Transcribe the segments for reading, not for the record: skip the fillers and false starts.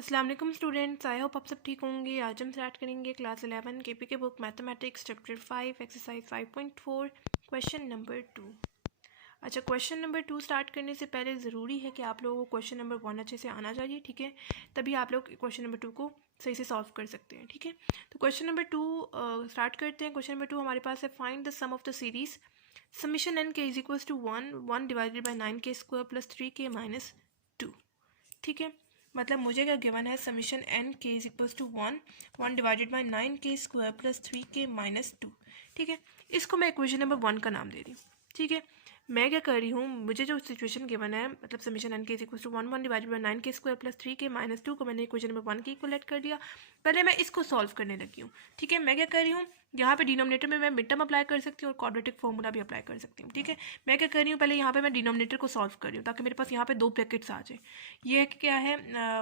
अस्सलाम वालेकुम students, I hope आप सब ठीक होंगे। आज हम स्टार्ट करेंगे क्लास 11 केपी के book mathematics chapter 5 exercise 5.4 question number 2। अच्छा, क्वेश्चन नंबर 2 स्टार्ट करने से पहले ज़रूरी है कि आप लोगों को क्वेश्चन नंबर 1 अच्छे से आना चाहिए, ठीक है। तभी आप लोग क्वेश्चन नंबर 2 को सही से सॉल्व कर सकते हैं, ठीक है। तो क्वेश्चन नंबर 2 स्टार्ट करते हैं। क्वेश्चन नंबर 2 हमारे पास है, find the sum of the series summation n k is equals to 1 divided by 9k² plus 3k minus 2, ठीक है। मतलब मुझे क्या गिवन है, summation n k is equals to 1 divided by 9k² plus 3k minus 2, ठीक है। इसको मैं इक्वेशन नंबर 1 का नाम दे रही हूँ, ठीक है। मैं क्या कर रही हूँ, मुझे जो सिचुएशन गिवन है, मतलब summation n k is equals to 1 divided by 9k² plus 3k minus 2 को मैंने इक्वेशन नंबर 1 की इक्वलेट कर दिया। पहले मैं इसको सॉल्व करने लगी हूँ, ठीक है। मैं क्या कर रही हूँ, यहाँ पे डिनोमिनेटर में मैं मिड टर्म अप्लाई कर सकती हूँ और क्वाड्रेटिक फॉर्मूला भी अप्लाई कर सकती हूँ, ठीक है। मैं क्या कर रही हूँ, पहले यहाँ पे मैं डिनोमिनेटर को सॉल्व कर रही हूँ ताकि मेरे पास यहाँ पे 2 ब्रैकेट्स आ जाए। ये क्या है,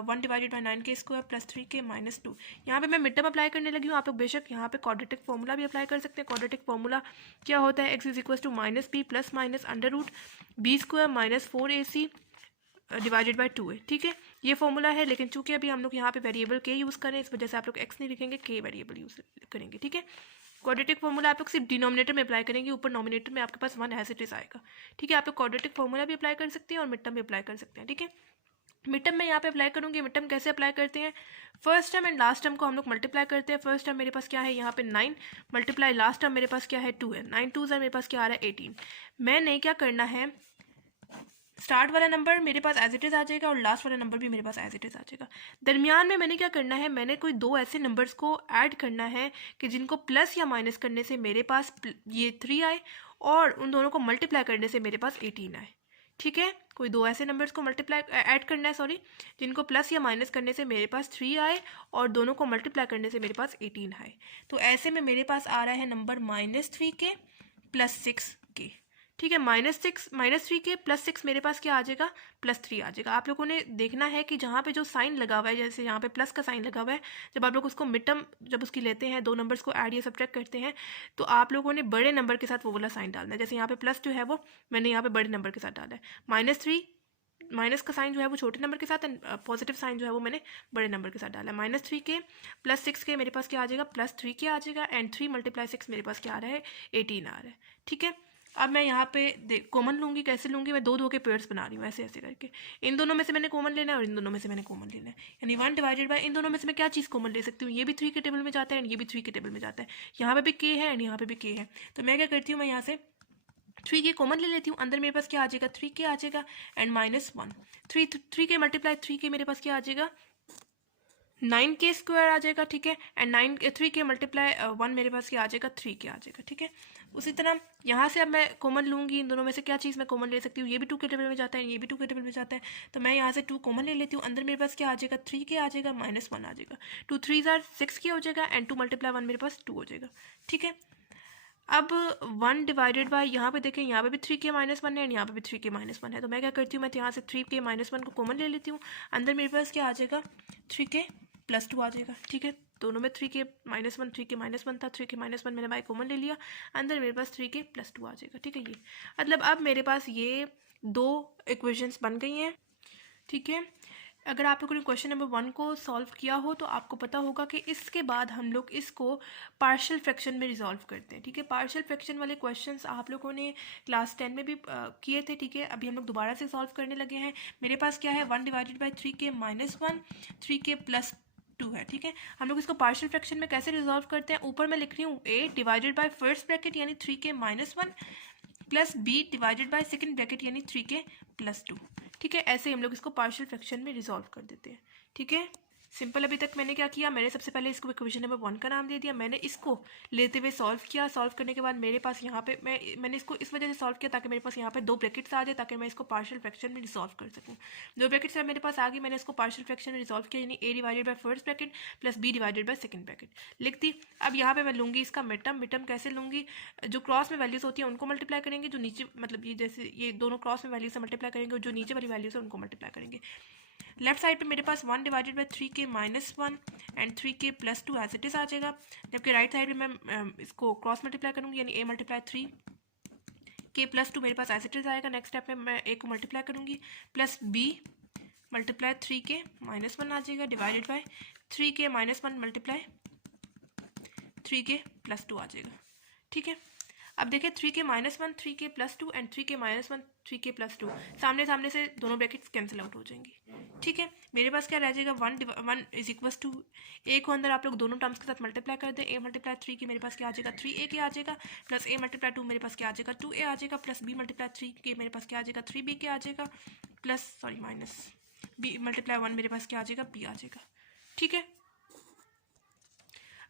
1 divided by 9k² plus 3k minus 2। यहाँ पे मैं मिड टर्म अप्लाई करने लगी हूँ। आप लोग बेशक यहाँ पे क्वाड्रेटिक फॉर्मूला भी अप्लाई कर सकते हैं। क्वाड्रेटिक फॉर्मूला क्या होता है, x is equal to minus b plus minus under root b² minus 4ac divided by 2 है, ठीक है। ये फॉर्मूला है, लेकिन चूंकि अभी हम लोग यहाँ पे वेरिएबल के यूज़ करें, इस वजह से आप लोग एक्स नहीं लिखेंगे, के वेरिएबल यूज़ करेंगे, ठीक है। क्वाड्रेटिक फॉर्मूला आप लोग सिर्फ डिनोमिनेटर में अप्लाई करेंगे, ऊपर नॉमिनेटर में आपके पास 1 एज इट इज आएगा, ठीक है। आप लोग क्वाड्रेटिक फॉर्मूला भी अप्लाई कर सकते हैं और मिड टर्म भी अप्लाई कर सकते हैं, ठीक है। मिड टर्म मैं यहाँ पे अप्लाई करूँगी। मिड टर्म कैसे अप्लाई करते हैं, first term and last term को हम लोग मल्टीप्लाई करते हैं। फर्स्ट टर्म मेरे पास क्या है, यहाँ पे 9 मल्टीप्लाई लास्ट टर्म मेरे पास क्या है, 2 है। 9 2 मेरे पास क्या आ रहा है, 18। मैंने क्या करना है, स्टार्ट वाला नंबर मेरे पास एज इट इज़ आ जाएगा और लास्ट वाला नंबर भी मेरे पास एज इट इज़ आ जाएगा। दरमियान में मैंने क्या करना है, मैंने कोई 2 ऐसे नंबर्स को ऐड करना है कि जिनको प्लस या माइनस करने से मेरे पास ये 3 आए और उन दोनों को मल्टीप्लाई करने से मेरे पास 18 आए, ठीक है। कोई 2 ऐसे नंबर्स को मल्टीप्लाई ऐड करना है, सॉरी, जिनको प्लस या माइनस करने से मेरे पास 3 आए और दोनों को मल्टीप्लाई करने से मेरे पास 18 आए। तो ऐसे में मेरे पास आ रहा है नंबर -3k प्लस 6k, ठीक है। -3k प्लस 6 मेरे पास क्या आ जाएगा, +3 आ जाएगा। आप लोगों ने देखना है कि जहाँ पे जो साइन लगा हुआ है, जैसे यहाँ पे प्लस का साइन लगा हुआ है, जब आप लोग उसको मिड टर्म जब उसकी लेते हैं, 2 नंबर्स को ऐड या सब्ट्रैक्ट करते हैं, तो आप लोगों ने बड़े नंबर के साथ वो वाला साइन डालना है। जैसे यहाँ पे प्लस जो है वो मैंने यहाँ पे बड़े नंबर के साथ डाला है, -3 माइनस का साइन जो है वो छोटे नंबर के साथ एंड पॉजिटिव साइन जो है वो मैंने बड़े नंबर के साथ डाला है। -3k प्लस 6k मेरे पास क्या आ जाएगा, +3k आ जाएगा एंड 3 × 6 मेरे पास क्या आ रहा है, 18 आ रहा है, ठीक है। अब मैं यहाँ पे कॉमन लूँगी, कैसे लूँगी, मैं 2 के पेयर्स बना रही हूँ ऐसे ऐसे करके। इन दोनों में से मैंने कॉमन लेना है और इन दोनों में से मैंने कॉमन लेना है, यानी 1 डिवाइडेड बाई इन दोनों में से मैं क्या चीज़ कॉमन ले सकती हूँ, ये भी 3 के टेबल में जाता है एंड ये भी 3 के टेबल में जाता है। यहाँ पे भी k है एंड यहाँ पे भी k है। तो मैं क्या करती हूँ, मैं यहाँ से 3k कॉमन ले लेती हूँ। अंदर मेरे पास क्या आ जाएगा, 3k आ जाएगा एंड -1 3k मल्टीप्लाई 3k मेरे पास क्या आ जाएगा, 9k² आ जाएगा, ठीक है। एंड 3k मल्टीप्लाई 1 मेरे पास क्या आ जाएगा, 3k आ जाएगा, ठीक है। उसी तरह यहाँ से अब मैं कॉमन लूँगी, इन दोनों में से क्या चीज़ मैं कॉमन ले सकती हूँ, ये भी 2 के टेबल में जाता है, ये भी 2 के टेबल में जाता है। तो मैं यहाँ से 2 कॉमन ले लेती हूँ। अंदर मेरे पास क्या आ जाएगा, 3k आ जाएगा, -1 आ जाएगा। 2 3 6k हो जाएगा एंड 2 × 1 मेरे पास 2 हो जाएगा, ठीक है। अब 1 डिवाइडेड बाय, यहाँ पे देखें, यहाँ पे भी 3k -1 है एंड यहाँ पे भी 3k -1 है। तो मैं क्या करती हूँ, मैं यहाँ से 3k -1 को कॉमन ले लेती हूँ। अंदर मेरे पास क्या आ जाएगा, 3k + 2 आ जाएगा, ठीक है। दोनों में 3k -1 3k -1 था, 3k -1 मैंने बाय कॉमन ले लिया। अंदर मेरे पास 3k + 2 आ जाएगा, ठीक है। ये मतलब अब मेरे पास ये 2 इक्वेशंस बन गई हैं, ठीक है। अगर आप लोगों ने क्वेश्चन नंबर 1 को सॉल्व किया हो तो आपको पता होगा कि इसके बाद हम लोग इसको पार्शियल फ्रैक्शन में रिजॉल्व करते हैं, ठीक है। पार्शियल फ्रैक्शन वाले क्वेश्चंस आप लोगों ने क्लास 10 में भी किए थे, ठीक है। अभी हम लोग दोबारा से सॉल्व करने लगे हैं। मेरे पास क्या है, 1 डिवाइडेड बाई 3k -1 3k + 2 है, ठीक है। हम लोग इसको पार्शियल फ्रैक्शन में कैसे रिजॉल्व करते हैं, ऊपर मैं लिख रही हूँ a divided by first bracket यानी 3k -1 plus b divided by second bracket यानी 3k + 2, ठीक है। ऐसे ही हम लोग इसको पार्शियल फ्रैक्शन में रिजॉल्व कर देते हैं, ठीक है। सिंपल। अभी तक मैंने क्या किया, मैंने सबसे पहले इसको इक्वेशन नंबर 1 का नाम दे दिया, मैंने इसको लेते हुए सॉल्व किया। सॉल्व करने के बाद मेरे पास यहाँ पे मैंने इसको इस वजह से सॉल्व किया ताकि मेरे पास यहाँ पे 2 ब्रैकेट्स आ जाए ताकि मैं इसको पार्शियल फ्रैक्शन में रिजॉल्व कर सकूँ। 2 ब्रैकेट्स मेरे पास आ गई, मैंने इसको पार्शियल फ्रैक्शन में रिजॉल्व किया, यानी a divided by first bracket plus b divided by second bracket लिख दी। अब यहाँ पे मैं लूँगी इसका मिड टर्म कैसे लूँगी, जो क्रॉस में वैल्यूज होती है उनको मल्टीप्लाई करेंगे, जो नीचे मतलब ये जैसे ये दोनों क्रॉस में वैल्यूज से मल्टीप्लाई करेंगे और जो नीचे वाली वैल्यूज है उनको मल्टीप्लाई करेंगे। लेफ्ट साइड पे मेरे पास 1 divided by 3k -1 and 3k + 2 as it is आ जाएगा, जबकि राइट साइड में मैं इसको क्रॉस मल्टीप्लाई करूँगी, यानी a × 3 k + 2 मेरे पास एज इट इज आएगा। नेक्स्ट स्टेप में मैं a को मल्टीप्लाई करूँगी plus b multiply 3k minus 1 आ जाएगा divided by 3k minus 1 multiply 3k plus 2 आ जाएगा। ठीक है, अब देखिए 3k minus 1 3k plus 2 and 3k minus 1 3k plus 2 सामने सामने से दोनों ब्रैकेट्स कैंसिल आउट हो जाएंगी। ठीक है, मेरे पास क्या रह जाएगा 1 इज इक्वल्स टू ए को अंदर आप लोग दोनों टर्म्स के साथ मल्टीप्लाई कर दें। ए मल्टीप्लाई 3k मेरे पास क्या आ जाएगा 3a आ जाएगा, प्लस ए मल्टीप्लाई 2 मेरे पास क्या आ जाएगा 2a आ जाएगा, प्लस b मल्टीप्लाई 3k मेरे पास क्या आ जाएगा 3b आ जाएगा, plus sorry minus b multiply 1 मेरे पास क्या आ जाएगा b आ जाएगा। ठीक है,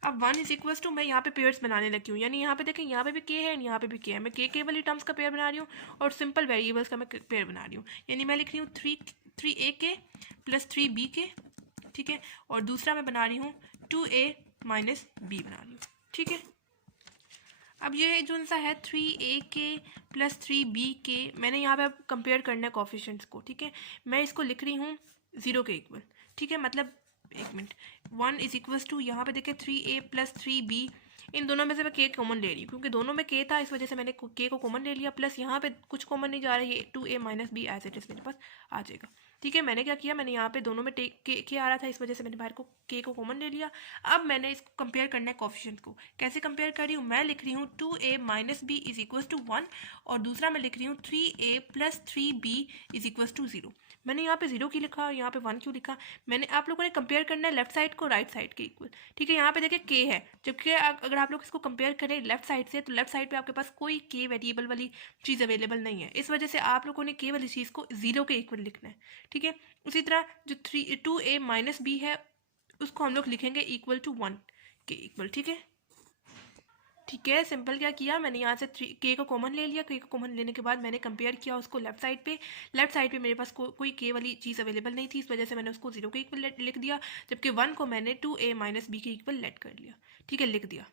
अब 1 इज इक्वल्स टू मैं यहाँ पे पेयर्स बनाने लगी हूँ, यानी यहाँ पे देखें यहाँ पे भी k है एंड यहाँ पे भी k है। मैं k वाली टर्म्स का पेयर बना रही हूँ और सिंपल वेरिएबल्स का मैं पेयर बना रही हूँ, यानी मैं लिख रही हूँ 3a प्लस 3b। ठीक है, और दूसरा मैं बना रही हूँ 2a माइनस b बना रही हूँ। ठीक है, अब ये जो सा है 3a प्लस 3b मैंने यहाँ पे अब कंपेयर करना है कोफिशिएंट्स को। ठीक है, मैं इसको लिख रही हूँ 0 के इक्वल। ठीक है, मतलब एक मिनट 1 इज इक्वल्स टू यहाँ पे देखें 3a प्लस 3b, इन दोनों में से मैं k कॉमन ले रही हूँ क्योंकि दोनों में k था, इस वजह से मैंने k को कॉमन ले लिया, प्लस यहाँ पे कुछ कॉमन नहीं जा रहा है, ये 2a minus b as it is मेरे पास आ जाएगा। ठीक है, मैंने क्या किया, मैंने यहाँ पे दोनों में k आ रहा था, इस वजह से मैंने बाहर को k को कॉमन ले लिया। अब मैंने इसको कंपेयर करना है कोफिशिएंट को। कैसे कंपेयर कर रही हूँ, मैं लिख रही हूँ 2a minus b is equal to 1 और दूसरा मैं लिख रही हूँ 3a plus 3b is equal to 0। मैंने यहाँ पे 0 क्यों लिखा और यहाँ पे 1 क्यों लिखा, मैंने आप लोगों ने कंपेयर करना है लेफ्ट साइड को राइट साइड के इक्वल। ठीक है, यहाँ पे देखिए k है, जबकि अगर आप लोग इसको कंपेयर करें लेफ्ट साइड से तो लेफ्ट साइड पे आपके पास कोई k वेरिएबल वाली चीज़ अवेलेबल नहीं है, इस वजह से आप लोगों ने k वाली चीज़ को 0 के इक्वल लिखना है। ठीक है, उसी तरह जो 2a माइनस b है उसको हम लोग लिखेंगे इक्वल टू 1 के इक्वल। ठीक है, ठीक है, सिंपल क्या किया, मैंने यहाँ से k को कॉमन ले लिया, k को कॉमन लेने के बाद मैंने कंपेयर किया उसको लेफ्ट साइड पे मेरे पास कोई k वाली चीज़ अवेलेबल नहीं थी, इस वजह से मैंने उसको 0 के इक्वल लिख दिया, जबकि 1 को मैंने 2a माइनस b के इक्वल लेट कर लिया। ठीक है, लिख दिया।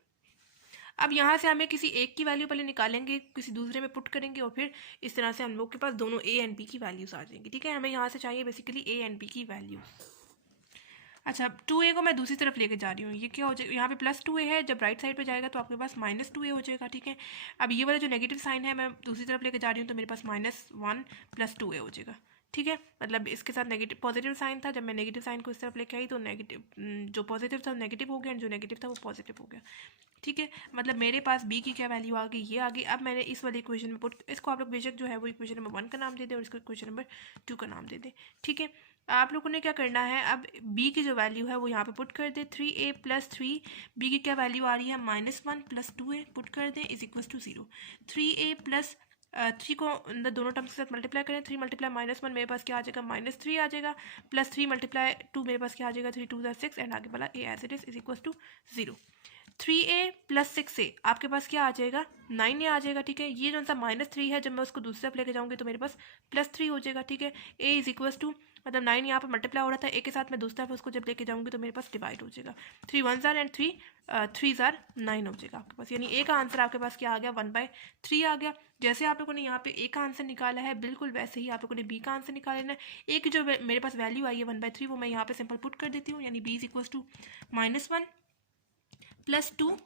अब यहाँ से हमें किसी एक की वैल्यू पहले निकालेंगे, किसी दूसरे में पुट करेंगे और फिर इस तरह से हम लोग के पास दोनों a एंड b की वैल्यूज़ आ जाएंगी। ठीक है, हमें यहाँ से चाहिए बेसिकली a एंड b की वैल्यू। अच्छा, 2a को मैं दूसरी तरफ लेके जा रही हूँ, ये क्या हो जाएगा, यहाँ पे प्लस 2a है, जब राइट साइड पे जाएगा तो आपके पास माइनस 2a हो जाएगा। ठीक है, अब ये वाला जो नेगेटिव साइन है मैं दूसरी तरफ लेके जा रही हूँ तो मेरे पास -1 प्लस 2a हो जाएगा। ठीक है, मतलब इसके साथ नेगेटिव पॉजिटिव साइन था, जब मैं नेगेटिव साइन को इस तरफ लेके आई तो नेगेटिव जो पॉजिटिव था नेगेटिव हो गया एंड जो नेगेटिव था वो पॉजिटिव हो गया। ठीक है, मतलब मेरे पास b की क्या वैल्यू आ गई, ये आ गई। अब मैंने इस वाले इक्वेशन में पुट, इसको आप लोग बेशक जो है वो इक्वेशन नंबर 1 का नाम दे दें और इसको इक्वेशन नंबर 2 का नाम दे दें। ठीक है, आप लोगों ने क्या करना है, अब b की जो वैल्यू है वो यहाँ पे पुट कर दे 3a प्लस 3b की क्या वैल्यू आ रही है -1 प्लस 2a पुट कर दें is equal to 0। 3a plus 3 को अंदर दोनों टर्म्स के साथ मल्टीप्लाई करें, 3 मल्टीप्लाई -1 मेरे पास क्या आ जाएगा -3 आ जाएगा, प्लस 3 मल्टीप्लाई 2 मेरे पास क्या आ जाएगा 3 2 6 एंड आगे वाला a as it is equal to 0। 3a plus 6a आपके पास क्या आ जाएगा 9a आ जाएगा। ठीक है, ये जो सा -3 है जब मैं उसको दूसरी तरफ लेके जाऊंगी तो मेरे पास +3 हो जाएगा। ठीक है, a इज इक्वल टू मतलब 9 यहाँ पर मल्टीप्लाई हो रहा था a के साथ, मैं दूसरी तरफ उसको जब लेके जाऊंगी तो मेरे पास डिवाइड हो जाएगा, 3 1 एंड 3 9 हो जाएगा आपके पास, यानी a का आंसर आपके पास क्या आ गया 1/3 आ गया। जैसे आप लोगों ने यहाँ पे a का आंसर निकाला है बिल्कुल वैसे ही आप लोगों ने b का आंसर निकाल लेना है। a की जो मेरे पास वैल्यू आई है 1/3 वो मैं यहाँ पे सिंपल पुट कर देती हूँ, यानी b is equal to -1 plus 2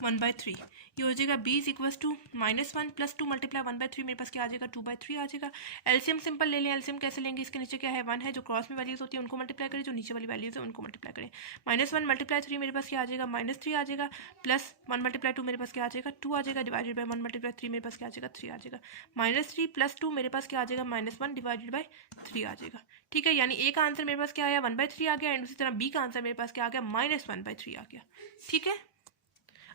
1/3, ये हो जाएगा b is equal to -1 plus 2 multiply 1/3 मेरे पास क्या आ जाएगा 2/3 आ जाएगा। एलसीएम सिंपल ले लें, एलसीएम कैसे लेंगे, इसके नीचे क्या है 1 है, जो क्रॉस में वैल्यूज होती है उनको मल्टीप्लाई करें, जो नीचे वाली वैल्यूज है उनको मल्टीप्लाई करें। -1 मल्टीप्लाई 3 मेरे पास क्या आ जाएगा -3 आ जाएगा, प्लस 1 मल्टीप्लाई 2 मेरे पास क्या आ जाएगा 2 आ जाएगा, डिवाइडेड बाई 1 मल्टीप्लाई 3 मेरे पास क्या आ जाएगा 3 आ जाएगा, -3 प्लस 2 मेरे पास क्या आ जाएगा -1 डिवाइडेड बाई 3 आ जाएगा। ठीक है, यानी a का आंसर मेरे पास क्या आया 1/3 आ गया एंड उसी तरह b का आंसर मेरे पास क्या आ गया -1/3 आ गया। ठीक है,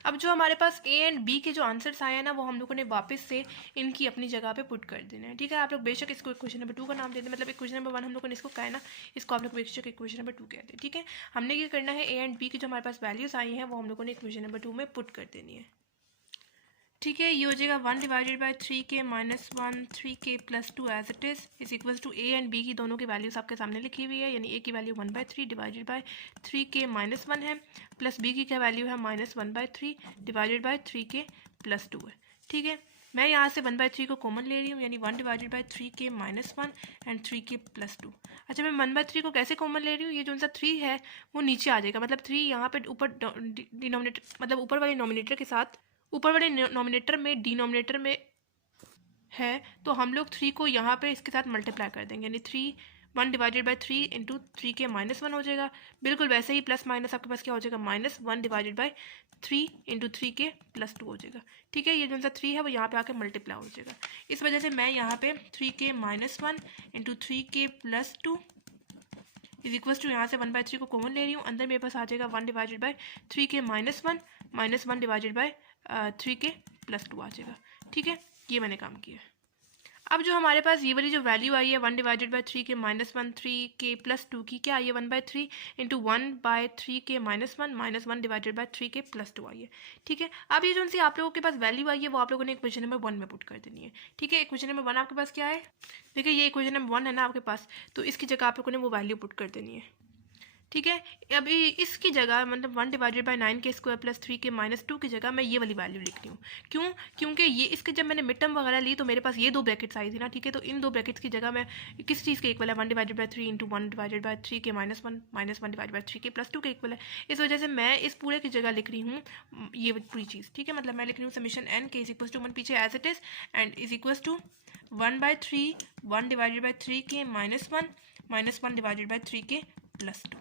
अब जो हमारे पास a एंड b के जो आंसर्स आए हैं ना वो हम लोगों ने वापस से इनकी अपनी जगह पे पुट कर देना है। ठीक है, आप लोग बेशक इसको इक्वेशन नंबर 2 का नाम दे दें, मतलब इक्वेशन नंबर 1 हम लोगों ने इसको कहा है ना, इसको आप लोग बेशक इक्वेशन नंबर 2 कहते हैं। ठीक है, हमने ये करना है a एंड b की जो हमारे पास वैल्यूज आई हैं वो हम लोगों ने इक्वेशन नंबर 2 में पुट कर देनी है। ठीक है, ये हो जाएगा 1 divided by 3k -1 3k plus 2 as it is equals to a and b की दोनों की वैल्यूज आपके सामने लिखी हुई है, यानी a की वैल्यू 1/3 डिवाइडेड बाई 3k -1 है, प्लस b की क्या वैल्यू है -1/3 डिवाइडेड बाई 3k प्लस 2 है। ठीक है, मैं यहाँ से 1/3 को कॉमन ले रही हूँ, यानी 1 divided by 3k -1 and 3k plus 2। अच्छा, मैं 1/3 को कैसे कॉमन ले रही हूँ, ये जो सा 3 है वो नीचे आ जाएगा, मतलब 3 यहाँ पे ऊपर डिनोमिनेटर मतलब ऊपर वाले नोमिनेटर के साथ ऊपर वाले नोमिनेटर में डिनोमिनेटर में है, तो हम लोग 3 को यहाँ पे इसके साथ मल्टीप्लाई कर देंगे, यानी 3 1 divided by 3 into 3k minus 1 हो जाएगा। बिल्कुल वैसे ही प्लस माइनस आपके पास क्या हो जाएगा, -1 divided by 3 into 3k plus 2 हो जाएगा। ठीक है, ये जो सा 3 है वो यहाँ पे आके मल्टीप्लाई हो जाएगा। इस वजह से मैं यहाँ पे 3k minus 1 into 3k plus 2 is equal to, यहाँ से 1/3 को कॉमन ले रही हूँ, अंदर मेरे पास आ जाएगा 1 divided by 3k minus 1 -1 divided by 3k plus 2 आ जाएगा। ठीक है, ये मैंने काम किया। अब जो हमारे पास ये वाली जो वैल्यू आई है 1 divided by 3k minus 1 3k plus 2 की, क्या आई है 1/3 into 1/3k minus 1 -1 divided by 3k plus 2 आई है। ठीक है, अब ये जो सी आप लोगों के पास वैल्यू आई है वो आप लोगों ने इक्वेशन नंबर 1 में पुट कर देनी है। ठीक है, इक्वेशन नंबर 1 आपके पास क्या है, देखिए ये इक्वेशन नंबर 1 है ना आपके पास, तो इसकी जगह आप लोगों ने वो वैल्यू पुट कर देनी है। ठीक है, अभी इसकी जगह मतलब 1 divided by 9k square plus 3k minus 2 की जगह मैं ये वाली वैल्यू लिख रही हूँ। क्यों, क्योंकि ये इसके जब मैंने मिड टर्म वगैरह ली तो मेरे पास ये दो ब्रैकेट्स आई थी ना। ठीक है, तो इन दो ब्रैकेट्स की जगह मैं किस चीज़ के इक्वल है, 1 divided by 3 into 1 divided by 3k minus 1 -1 divided by 3k plus 2 के इक्वल है। इस वजह से मैं इस पूरे की जगह लिख रही हूँ ये पूरी चीज़। ठीक है, मतलब मैं लिख रही हूँ summation n k is equal to 1 पीछे as it is and is equal to 1/3 1 divided by 3k minus 1 -1 divided by 3k plus 2।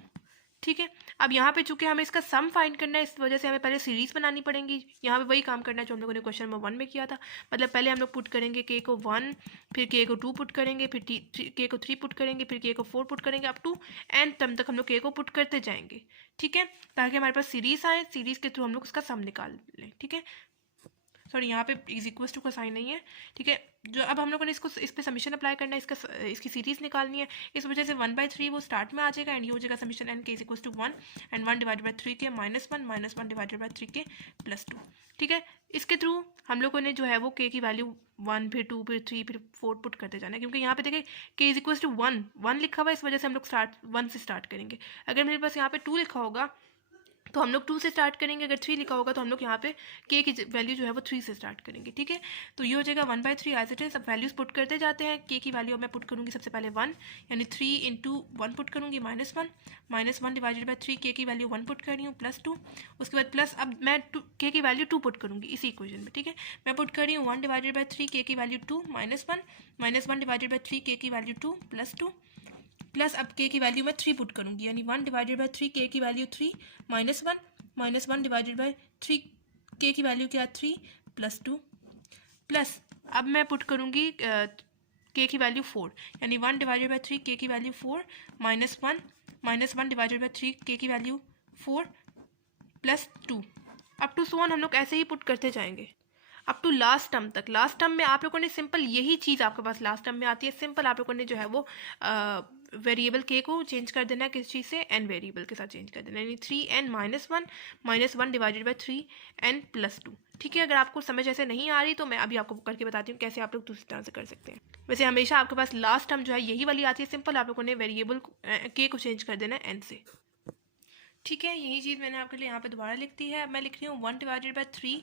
ठीक है, अब यहाँ पे चूंकि हमें इसका सम फाइंड करना है, इस वजह से हमें पहले सीरीज बनानी पड़ेगी। यहाँ पे वही काम करना है जो हम लोगों ने क्वेश्चन नंबर 1 में किया था। मतलब पहले हम लोग पुट करेंगे k को 1, फिर k को 2 पुट करेंगे, फिर k को 3 पुट करेंगे, फिर k को 4 पुट करेंगे, अप टू n टर्म तक हम लोग k को पुट करते जाएंगे। ठीक है, ताकि हमारे पास सीरीज आए, सीरीज के थ्रू हम लोग उसका सम निकाल लें। ठीक है, सॉरी यहाँ पे इज इक्वल टू का साइन नहीं है। ठीक है, जो अब हम लोगों ने इसको इस पे समीशन अप्लाई करना है, इसकी सीरीज निकालनी है। इस वजह से 1/3 वो स्टार्ट में आ जाएगा एंड ये हो जाएगा summation n k is equal to 1 and 1 divided by 3k minus 1 -1 divided by 3k plus 2। ठीक है, इसके थ्रू हम लोगों ने जो है वो k की वैल्यू 1 फिर 2 फिर 3 फिर 4 पुट करते जाना है, क्योंकि यहाँ पे देखिए k इज इक्वल टू 1 लिखा हुआ है, इस वजह से हम लोग 1 से स्टार्ट करेंगे। अगर मेरे पास यहाँ पे 2 लिखा होगा तो हम लोग 2 से स्टार्ट करेंगे, अगर 3 लिखा होगा तो हम लोग यहाँ पे k की वैल्यू जो है वो 3 से स्टार्ट करेंगे। ठीक है, तो ये हो जाएगा 1/3 एज इट इज। सब वैल्यूज पुट करते जाते हैं। k की वैल्यू मैं पुट करूँगी सबसे पहले 1, यानी 3 इंटू 1 पुट करूँगी -1 डिवाइडेड बाई 3 k की वैल्यू 1 पुट कर रही हूँ प्लस 2। उसके बाद प्लस, अब मैं k की वैल्यू 2 पुट करूँगी इसी इक्वेशन में। ठीक है, मैं पुट कर रही हूँ 1 डिवाइडेड बाई 3 k की वैल्यू 2 -1 डिवाइडेड बाई 3 k की वैल्यू 2 प्लस 2 प्लस अब k की वैल्यू मैं 3 पुट करूँगी, यानी 1 डिवाइडेड बाई 3 k की वैल्यू 3 -1 डिवाइडेड बाई 3 k की वैल्यू क्या 3 प्लस 2 प्लस अब मैं पुट करूँगी k की वैल्यू 4, यानी 1 डिवाइडेड बाई 3 k की वैल्यू 4 -1 डिवाइडेड बाई 3 k की value 4 plus 2 up to so on. हम लोग ऐसे ही पुट करते जाएंगे अप टू लास्ट टर्म तक। लास्ट टर्म में आप लोगों ने सिंपल यही चीज़ आपके पास लास्ट टर्म में आती है, सिंपल आप लोगों ने जो है वो वेरिएबल k को चेंज कर देना है, किस चीज़ से, n वेरिएबल के साथ चेंज कर देना है, यानी 3n minus 1 divided by 3n plus 2। ठीक है, अगर आपको समझ ऐसे नहीं आ रही तो मैं अभी आपको करके बताती हूँ कैसे आप लोग दूसरी तरह से कर सकते हैं। वैसे हमेशा आपके पास लास्ट टर्म जो है यही वाली आती है, सिंपल आप लोगों ने वेरिएबल k को चेंज कर देना है n से। ठीक है, यही चीज़ मैंने आपके लिए यहाँ पे दोबारा लिख दी है। अब मैं लिख रही हूँ 1 डिवाइडेड बाई 3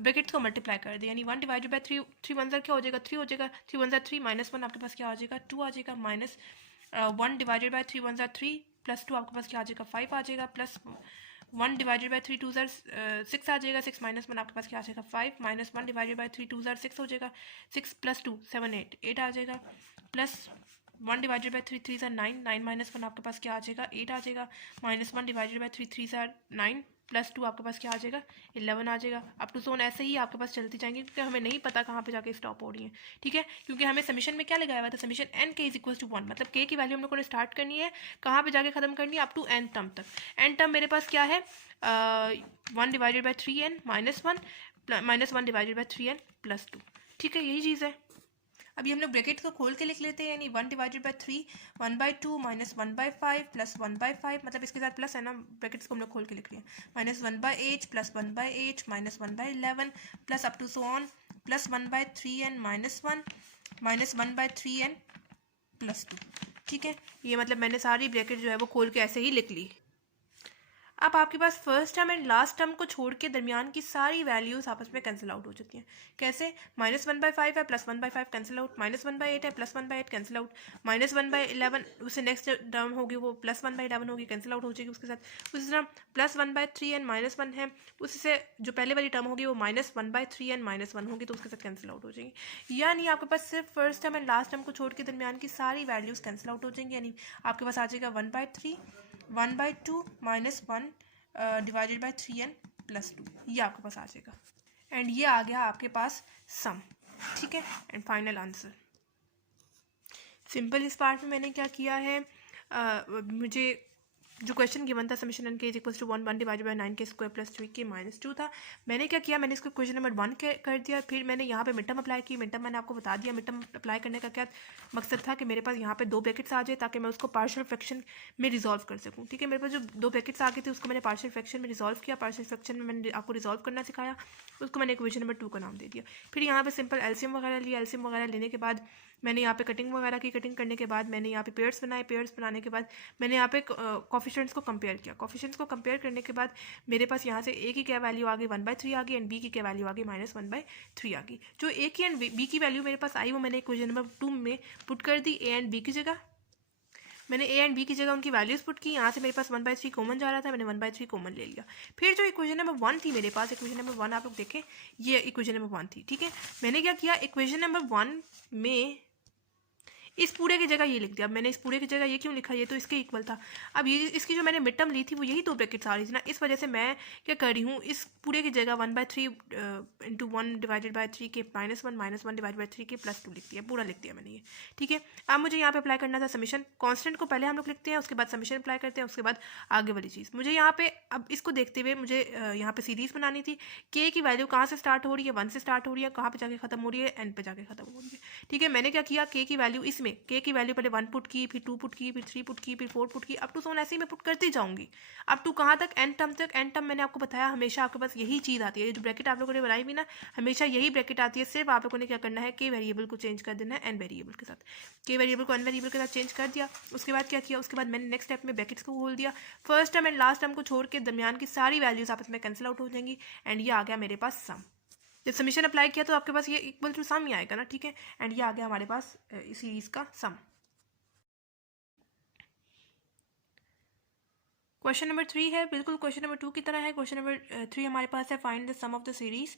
ब्रैकेट्स को मल्टीप्लाई कर दिया, यानी 1 डिवाइडेड बाई 3 1 क्या हो जाएगा 3 हो जाएगा, 3 1 3 -1 आपके पास क्या आ जाएगा 2 आ जाएगा, माइनस 1 डिवाइडेड बाई 3 1 3 प्लस 2 आपके पास क्या आ जाएगा 5 आ जाएगा, प्लस 1 डिवाइडेड बाई 3 2 6 आ जाएगा, 6 -1 आपके पास क्या आ जाएगा 5 -1 डिवाइडेड बाई 3 2 6 हो जाएगा, 6 प्लस 2 7 8 आ जाएगा, प्लस 1 डिवाइडेड बाई 3 3 9 -1 आपके पास क्या आ जाएगा 8 आ जाएगा, -1 डिवाइडेड बाई 3 3 9 प्लस 2 आपके पास क्या आ जाएगा 11 आ जाएगा। अप टू सोन ऐसे ही आपके पास चलती जाएंगी, क्योंकि हमें नहीं पता कहाँ पे जाके स्टॉप हो रही है। ठीक है, क्योंकि हमें समीशन में क्या लगाया हुआ था, summation n k is equal to 1, मतलब k की वैल्यू हम लोग को स्टार्ट करनी है, कहाँ पे जाके खत्म करनी है, अप टू n टर्म तक। n टर्म मेरे पास क्या है 1 divided by 3n -1 divided by 3n plus 2। ठीक है, यही चीज़ है। अभी हम लोग ब्रैकेट को खोल के लिख लेते हैं, यानी 1 डिवाइडेड बाई 3 1/2 -1/5 प्लस 1/5, मतलब इसके साथ प्लस है ना, ब्रैकेट्स को हम लोग खोल के लिख रहे हैं, -1/8 plus 1/8 -1/11 plus up to so on plus 1/3n -1/3n plus 2। ठीक है, ये मतलब मैंने सारी ब्रैकेट जो है वो खोल के ऐसे ही लिख ली। अब आपके पास first term and last term को छोड़ के दरमियान की सारी वैल्यूज आपस में कैंसिल आउट हो जाती हैं। कैसे? -1/5 है, +1/5 कैंसिल आउट, -1/8 है, +1/8 कैंसिल आउट, -1/11 उससे नेक्स्ट टर्म होगी वो +1/11 होगी, कैंसिल आउट हो जाएगी उसके साथ। उसी तरह +1/3 एंड -1 है, उससे जो पहले वाली टर्म होगी वो -1/3 एंड -1 होगी, तो उसके साथ कैंसिल आउट हो जाएंगी। यानी आपके पास सिर्फ first term and last term को छोड़ के दरमियान की सारी वैल्यूज कैंसिल आउट हो जाएंगी। यानी आपके पास आ जाएगा 1/3, 1/2 -1 डिवाइडेड बाय 3 एन +2, ये आपके पास आ जाएगा। एंड ये आ गया आपके पास सम। ठीक है, एंड फाइनल आंसर सिंपल। इस पार्ट में मैंने क्या किया है, मुझे जो क्वेश्चन गिवन था summation n k is equal to 1 divided by 9 k square plus 3 के -2 था। मैंने क्या किया, मैंने इसको क्वेश्चन नंबर 1 कर दिया। फिर मैंने यहाँ पे मिड टर्म अप्लाई की। मिड टर्म मैंने आपको बता दिया मिड टर्म अप्लाई करने का क्या मकसद था कि मेरे पास यहाँ पे 2 ब्रैकेट्स आ जाए ताकि मैं उसको पार्शियल फ्रैक्शन में रिजॉल्व कर सकूँ। ठीक है, मेरे पास जो 2 ब्रैकेट्स आ गए थे उसको मैंने पार्शियल फ्रैक्शन में रिजॉल्व किया। पार्शियल फ्रैक्शन में मैंने आपको रिजॉल्व करना सिखाया, उसको मैंने क्वेश्चन नंबर 2 का नाम दे दिया। फिर यहाँ पे सिंपल एलसीएम वगैरह लिया। एलसीएम वगैरह लेने के बाद मैंने यहाँ पे कटिंग वगैरह की। कटिंग करने के बाद मैंने यहाँ पे पेयर्स बनाए। पेयर्स बनाने के बाद मैंने यहाँ पे कोफिशिएंट्स को कंपेयर किया। कोफिशिएंट्स को कंपेयर करने के बाद मेरे पास यहाँ से ए की क्या वैल्यू आ गई 1/3 आ गई, एंड बी की क्या वैल्यू आ गई -1/3 आ गई। जो ए की एंड बी की वैल्यू मेरे पास आई वो मैंने क्वेश्चन नंबर 2 में पुट कर दी। ए एंड बी की जगह मैंने ए एंड बी की जगह उनकी वैल्यूज पुट की। यहाँ से मेरे पास 1/3 कॉमन जा रहा था, मैंने 1/3 कॉमन ले लिया। फिर जो इक्वेशन नंबर 1 थी मेरे पास, इक्वेशन नंबर 1 आप लोग देखें, ये इक्वेशन नंबर 1 थी। ठीक है, मैंने क्या किया, इक्वेशन नंबर 1 में इस पूरे की जगह ये लिख दिया। अब मैंने इस पूरे की जगह ये क्यों लिखा, ये तो इसके इक्वल था। अब ये इसकी जो मैंने मिड टर्म ली थी वो यही 2 ब्रैकेट्स आ रही थी ना, इस वजह से मैं क्या कर रही हूँ, इस पूरे की जगह 1/3 इंटू 1 डिवाइडेड बाय 3 के -1 डिवाइडेड बाय 3 के +2 लिख दिया, पूरा लिख दिया मैंने ये। ठीक है, अब मुझे यहाँ पे अप्लाई करना था समीशन। कॉन्स्टेंट को पहले हम लोग लिखते हैं, उसके बाद समीशन अप्लाई करते हैं, उसके बाद आगे वाली चीज़। मुझे यहाँ पे अब इसको देखते हुए मुझे यहाँ पे सीरीज बनानी थी। के की वैल्यू कहाँ से स्टार्ट हो रही है, 1 से स्टार्ट हो रही है, कहाँ पे जाके खत्म हो रही है, एन पे जाके खत्म हो रही है। ठीक है, मैंने क्या किया, के की वैल्यू इसमें के की वैल्यू 1 पुट की, फिर 2 पुट की, फिर 3 पुट की, फिर 4 पुट की, अप टू 7 ऐसे ही मैं पुट करती जाऊंगी। अप टू कहाँ तक, एन टर्म तक। एन टर्म मैंने आपको बताया हमेशा आपके पास यही चीज़ आती है, ये जो ब्रैकेट आप लोगों ने बनाई भी ना, हमेशा यही ब्रैकेट आती है। सिर्फ आप लोगों ने क्या करना है, के वेरिएबल को चेंज कर देना है एन वेरिएबल के साथ। के वेरिएबल को एन वेरिएबल के साथ चेंज कर दिया। उसके बाद क्या किया, उसके बाद मैंने नेक्स्ट स्टेप में ब्रैकेट्स को खोल दिया। First term and last term को छोड़ के दरमियान की सारी वैल्यूज आपस में कैंसिल आउट हो जाएंगी, एंड ये आ गया मेरे पास सम। जब समीशन अप्लाई किया तो आपके पास ये इक्वल टू सम ही आएगा ना। ठीक है, एंड ये आ गया हमारे पास इस सीरीज का सम। क्वेश्चन नंबर 3 है, बिल्कुल क्वेश्चन नंबर 2 की तरह है। क्वेश्चन नंबर 3 हमारे पास है, find the sum of the series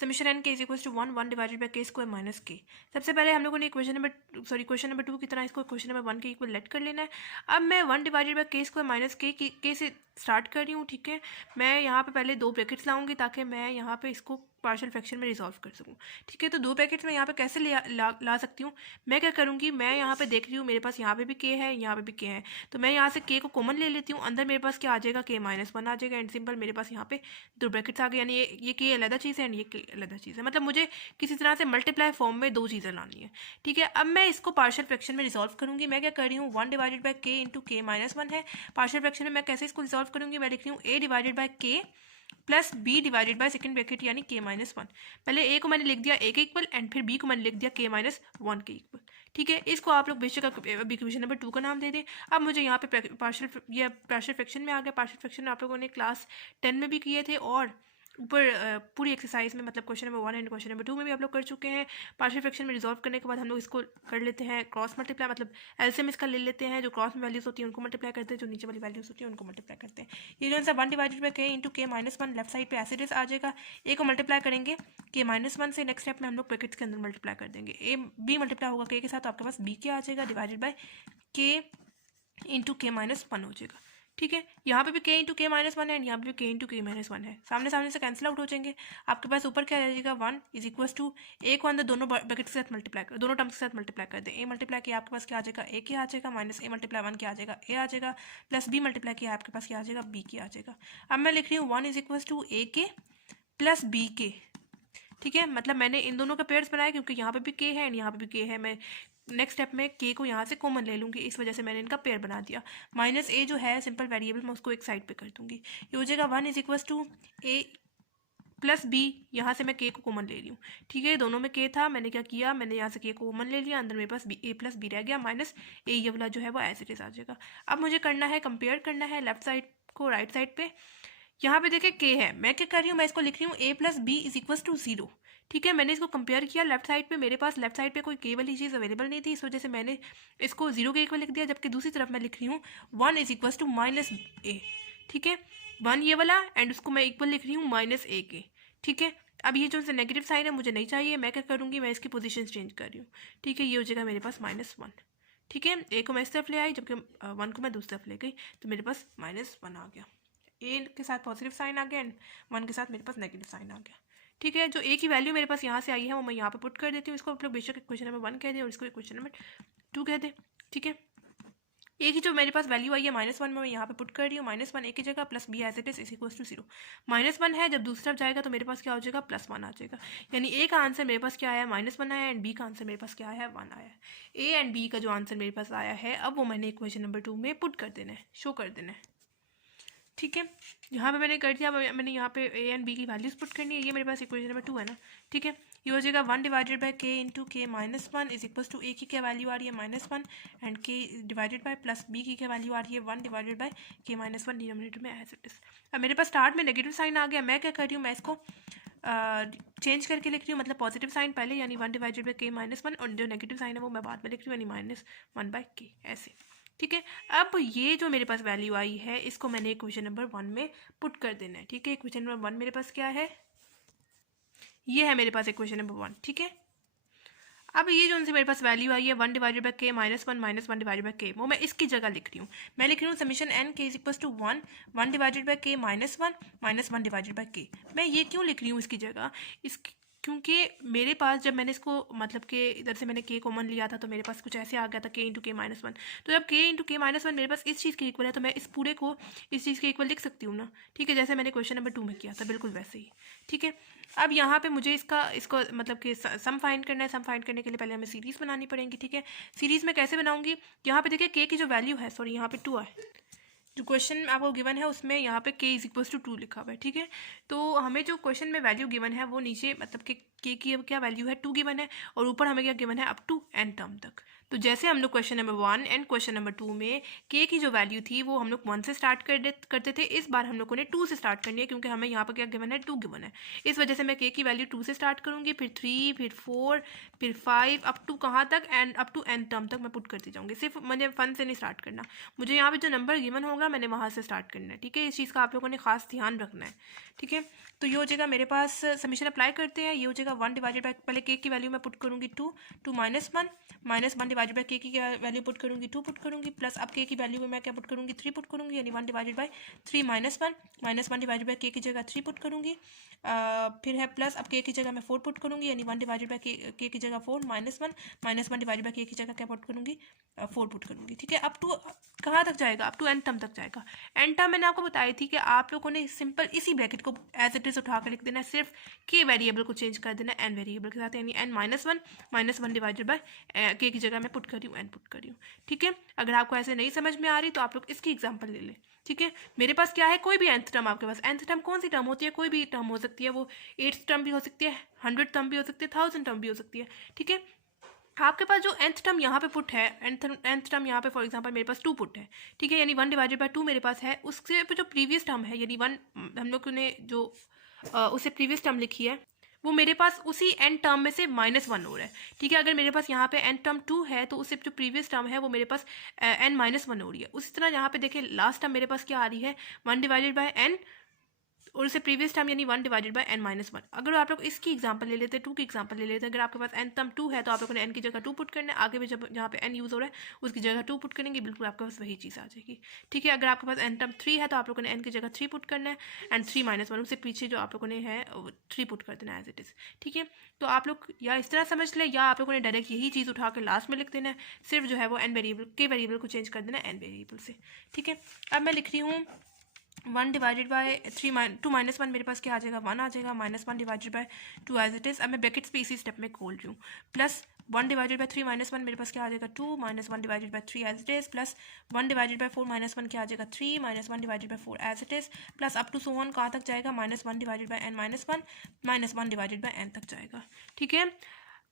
summation n k is equal to 1 divided by k square minus k. सबसे पहले हम लोगों ने क्वेश्चन नंबर 2 की तरह इसको क्वेश्चन नंबर 1 के इक्वल लेट कर लेना है। अब मैं 1 divided by k square minus के से स्टार्ट कर रही हूँ। ठीक है, मैं यहाँ पे पहले 2 ब्रैकेट्स लाऊंगी ताकि मैं यहाँ पे इसको पार्शियल फ्रैक्शन में रिजॉल्व कर सकूँ। ठीक है, तो 2 ब्रैकेट्स मैं यहाँ पे कैसे ला सकती हूँ, मैं क्या करूँगी, मैं यहाँ पे देख रही हूँ मेरे पास यहाँ पे भी के है, यहाँ पे भी के है, तो मैं यहाँ से के को कॉमन ले लेती हूँ। अंदर मेरे पास क्या आ जाएगा, के -1 आ जाएगा, एंड सिंपल मेरे पास यहाँ पे 2 ब्रैकेट्स आ गए। यानी ये के अलग चीज़ है एंड ये के अलग चीज़ है, मतलब मुझे किसी तरह से मल्टीप्लाई फॉर्म में 2 चीज़ें लानी है। ठीक है, अब मैं इसको पार्शियल फ्रैक्शन में रिजॉल्व करूँगी। मैं क्या कर रही हूँ, 1 डिवाइडेड बाय के इंटू के -1 है। पार्शियल फ्रैक्शन में मैं कैसे इसको रिजॉल्व करूँगी, मैं लिख रही हूँ a divided by k plus b divided by second bracket यानी के -1। पहले ए को मैंने लिख दिया ए के इक्वल, एंड फिर बी को मैंने लिख दिया के -1 के इक्वल। ठीक है, इसको आप लोग बेशक अभी इक्वेशन नंबर 2 का नाम दे दें। अब मुझे यहाँ पे पार्शियल फ्रैक्शन में आ गया। पार्शियल फ्रैक्शन आप लोगों ने क्लास 10 में भी किए थे, और ऊपर पूरी एक्सरसाइज में मतलब question number 1 and question number 2 में भी आप लोग कर चुके हैं। पार्शियल फ्रैक्शन में रिजॉल्व करने के बाद हम लोग इसको कर लेते हैं क्रॉस मल्टीप्लाई, मतलब एलसीएम इसका ले लेते हैं। जो क्रॉस में वैल्यूज होती है उनको मल्टीप्लाई करते हैं, जो नीचे वाली वैल्यूज होती है उनको मल्टीप्लाई करते हैं। ये जो है 1 डिवाइडेड बाय के इंटू के -1 लेफ्ट साइड पे एज आ जाएगा। ए को मल्टीप्लाई करेंगे के -1 से, नेक्स्ट स्टेप में हम लोग ब्रैकेट्स के अंदर मल्टीप्लाई कर देंगे। ए बी मल्टीप्लाई होगा के के साथ, तो आपके पास बी क्या आ जाएगा, डिवाइडेड बाय के इंटू के -1 हो जाएगा। ठीक है, यहाँ पे भी के इंटू के -1 है, एंड यहाँ पे भी के इंटू के -1 है। सामने सामने से कैंसिल आउट हो जाएंगे। आपके पास ऊपर क्या आ जाएगा, 1 इज इक्वल टू ए को अंदर दोनों ब्रैकेट के साथ मल्टीप्लाई कर, दोनों टर्म्स के साथ मल्टीप्लाई कर दें। ए मल्टीप्लाई किया आपके पास क्या आ जाएगा, ए के आ जाएगा, माइनस ए मल्टीप्लाई 1 क्या आ जाएगा, ए आ जाएगा, प्लस बी मल्टीप्लाई किया आपके पास क्या आ जाएगा, बी के आ जाएगा। अब मैं लिख रही हूँ 1 इज इक्वल टू ए के प्लस बी के। ठीक है, मतलब मैंने इन दोनों का पेयर्स बनाया क्योंकि यहाँ पे भी के है एंड यहाँ पे भी के है। मैं नेक्स्ट स्टेप में के को यहाँ से कॉमन ले लूँगी, इस वजह से मैंने इनका पेयर बना दिया। माइनस ए जो है सिंपल वेरिएबल, मैं उसको एक साइड पे कर दूँगी। ये हो जाएगा 1 is equal to a plus b, यहाँ से मैं के को कॉमन ले रही हूँ। ठीक है, दोनों में के था, मैंने क्या किया, मैंने यहाँ से के को कॉमन ले लिया, अंदर मेरे पास ए प्लस बी रह गया, माइनस ए ये वाला जो है वो एज इट इज आ जाएगा। अब मुझे करना है, कंपेयर करना है लेफ्ट साइड को राइट साइड पे। यहाँ पे देखिए के है, मैं क्या कर रही हूँ, मैं इसको लिख रही हूँ a plus b is equal to 0। ठीक है, मैंने इसको कंपेयर किया लेफ्ट साइड पे, मेरे पास लेफ्ट साइड पे कोई के वाली चीज़ अवेलेबल नहीं थी, इस वजह से मैंने इसको 0 के इक्वल लिख दिया, जबकि दूसरी तरफ मैं लिख रही हूँ 1 इज इक्वल टू माइनस ए। ठीक है, 1 ये वाला एंड उसको मैं इक्वल लिख रही हूँ माइनस ए के। ठीक है, अब ये जो नेगेटिव साइन है मुझे नहीं चाहिए, मैं क्या करूँगी, मैं इसकी पोजीशन चेंज कर रही हूँ। ठीक है, ये हो जाएगा मेरे पास -1। ठीक है, ए को मैं इस तरफ ले आई जबकि 1 को मैं दूसरी तरफ ले गई, तो मेरे पास -1 आ गया। ए के साथ पॉजिटिव साइन आ गया एंड 1 के साथ मेरे पास नेगेटिव साइन आ गया। ठीक है, जो ए की वैल्यू मेरे पास यहाँ से आई है वो मैं यहाँ पे पुट कर देती हूँ। इसको आप लोग बेशक इक्वेशन नंबर 1 कह दें और इसको इक्वेशन नंबर 2 कह दें। ठीक है, ए की जो मेरे पास वैल्यू आई है -1 में मैं यहाँ पे पुट कर रही हूँ, -1 ए की जगह plus b as it is equal to 0। -1 है, जब दूसरी तरफ जाएगा तो मेरे पास क्या हो जाएगा, +1 आ जाएगा। यानी ए का आंसर मेरे पास क्या आया, -1 आया एंड बी का आंसर मेरे पास क्या है, 1 आया। ए एंड बी का जो आंसर मेरे पास आया है अब वो मैंने इक्वेशन नंबर 2 में पुट कर देना है, शो कर देना है। ठीक है, यहाँ पे मैंने कर दिया, मैंने यहाँ पे ए एंड बी की वैल्यूज पुट करनी है। ये मेरे पास इक्वेशन नंबर 2 है ना। ठीक है, ये हो जाएगा 1 डिवाइडेड बाय के इंटू के -1 इज इक्वल टू ए की क्या वैल्यू आ रही है -1 एंड के डिवाइडेड बाय प्लस बी की क्या वैल्यू आ रही है 1 डिवाइडेड बाय के -1 डिनोमिनेटर में एज इट इज। अब मेरे पास स्टार्ट में नेगेटिव साइन आ गया, मैं क्या कर रही हूँ, मैं इसको चेंज करके लिख रही हूँ, मतलब पॉजिटिव साइन पहले यानी 1 डिवाइडेड बाय के -1 और जो नेगेटिव साइन है वो मैं बाद में लिख रही हूँ यानी -1 बाय के, ऐसे। ठीक है, अब ये जो मेरे पास वैल्यू आई है इसको मैंने इक्वेशन नंबर 1 में पुट कर देना है। ठीक है, इक्वेशन नंबर 1 मेरे पास क्या है, ये है मेरे पास इक्वेशन नंबर 1। ठीक है, अब ये जो उनसे मेरे पास वैल्यू आई है 1 divided by k -1 divided by के, वो मैं इसकी जगह लिख रही हूँ। मैं लिख रही हूँ summation n k is equal to 1 divided by k -1 divided by के। मैं ये क्यों लिख रही हूँ इसकी जगह, इसकी क्योंकि मेरे पास जब मैंने इसको मतलब कि इधर से मैंने के कॉमन लिया था तो मेरे पास कुछ ऐसे आ गया था के इंटू के -1। तो जब के इंटू के -1 मेरे पास इस चीज़ के इक्वल है तो मैं इस पूरे को इस चीज़ के इक्वल लिख सकती हूँ ना। ठीक है, जैसे मैंने क्वेश्चन नंबर 2 में किया था बिल्कुल वैसे ही। ठीक है, अब यहाँ पे मुझे इसको मतलब कि सम फाइंड करना है। सम फाइंड करने के लिए पहले हमें सीरीज़ बनानी पड़ेगी। ठीक है, सीरीज़ में कैसे बनाऊंगी, यहाँ पे देखिए के की जो वैल्यू है, सॉरी यहाँ पे 2 है, जो क्वेश्चन आपको गिवन है उसमें यहाँ पे के इज इक्वल टू 2 लिखा हुआ है। ठीक है, तो हमें जो क्वेश्चन में वैल्यू गिवन है वो नीचे मतलब कि के की क्या वैल्यू है 2 गिवन है और ऊपर हमें क्या गिवन है अप टू n टर्म तक। तो जैसे हम लोग question number 1 and question number 2 में के की जो वैल्यू थी वो हम लोग 1 से स्टार्ट करते थे, इस बार हम लोगों ने 2 से स्टार्ट करनी है क्योंकि हमें यहाँ पर क्या गिवन है 2 गिवन है। इस वजह से मैं के की वैल्यू 2 से स्टार्ट करूँगी, फिर 3, फिर 4, फिर 5 अप टू कहाँ तक, and up to n term तक मैं पुट करती जाऊँगी। सिर्फ मुझे 1 से नहीं स्टार्ट करना, मुझे यहाँ पर जो नंबर गिवन होगा मैंने वहाँ से स्टार्ट करना है। ठीक है, इस चीज़ का आप लोगों ने खास ध्यान रखना है। ठीक है, तो ये हो जाएगा मेरे पास, समीशन अप्लाई करते हैं, ये हो जाएगा 1 डिवाइडेड बाय, पहले के की वैल्यू मैं पुट करूँगी 2 -1 डिवाइडेड बाय के की वैल्यू पुट करूँगी 2 पुट करूँगी, प्लस अब के की वैल्यू में मैं क्या पुट करूँगी 3 पुट करूँगी, यानी 1 डिवाइडेड बाय 3 -1 डिवाइडेड बाय के की जगह 3 पुट करूँगी, फिर है प्लस अब के की जगह मैं 4 पुट करूँगी, यानी 1 डिवाइडेड बाय के की जगह 4 -1 डिवाइडेड बाय के की जगह क्या पुट करूँगी 4 पुट करूँगी। ठीक है, अप टू कहाँ तक जाएगा, अप टू n टर्म तक जाएगा। n टर्म मैंने आपको बताई थी कि आप लोगों ने सिंपल इसी ब्रैकेट को एज इट इज उठा कर लिख देना है, सिर्फ के वेरिएबल को चेंज कर देना n वेरिएबल के साथ, यानी n -1 डिवाइडेड बाय के की जगह मैं पुट कर रही हूँ n पुट कर रही हूँ। ठीक है, अगर आपको ऐसे नहीं समझ में आ रही तो आप लोग इसकी एग्जाम्पल ले लें। ठीक है, मेरे पास क्या है, कोई भी nth टर्म, आपके पास nth टर्म कौन सी टर्म होती है, कोई भी टर्म हो सकती है, वो 8th टर्म भी हो सकती है, 100 टर्म भी हो सकती है, 1000 टर्म भी हो सकती है। ठीक है, आपके पास जो nth टर्म यहाँ पे पुट है, nth टर्म यहाँ पे फॉर एग्जांपल मेरे पास 2 पुट है। ठीक है, यानी 1 डिवाइडेड बाय 2 मेरे पास है, उससे जो प्रीवियस टर्म है यानी 1 हम लोग ने जो उससे प्रीवियस टर्म लिखी है वो मेरे पास उसी n टर्म में से -1 हो रहा है। ठीक है, अगर मेरे पास यहाँ पे n टर्म 2 है तो उससे जो प्रीवियस टर्म है वो मेरे पास n -1 हो रही है। उसी तरह यहाँ पे देखिए लास्ट टर्म मेरे पास क्या आ रही है 1 डिवाइडेड बाय n और उससे प्रीवियस टर्म यानी 1 डिवाइडेड बाय n-1। अगर आप लोग इसकी एग्जांपल ले लेते हैं, 2 की एग्जांपल ले लेते हैं, अगर आपके पास n टर्म 2 है तो आप लोगों ने n की जगह 2 पुट करना है, आगे भी जब जहाँ पे n यूज़ हो रहा है उसकी जगह 2 पुट करेंगे, बिल्कुल आपके पास वही चीज़ आ जाएगी। ठीक है, अगर आपके पास n टर्म 3 है तो आप लोगों ने n की जगह 3 पुट करना है एंड 3 -1 उससे पीछे जो आप लोगों ने है 3 पुट कर देना है एज इट इज़। ठीक है, तो आप लोग या इस तरह समझ लें या आप लोगों ने डायरेक्ट यही चीज़ उठा के लास्ट में लिख देना है, सिर्फ जो है वो n वेरिएबल के वेरिएबल को चेंज कर देना है n वेरिएबल से। ठीक है, अब मैं लिख रही हूँ 1 डिवाइडेड बाय 2 -1 मेरे पास क्या आ जाएगा 1 आ जाएगा, -1 divided by 2 as it is. अब मैं ब्रैकेट्स पे इसी स्टेप में खोल रही हूँ, प्लस 1 डिवाइडेड बाय 3 -1 मेरे पास क्या आ जाएगा 2 -1 divided by 3 as it is, plus 1 divided by 4 -1 क्या आ जाएगा 3 -1 divided by 4 as it is, plus up to so on कहाँ तक जाएगा -1 divided by n -1 -1 divided by n तक जाएगा। ठीक है,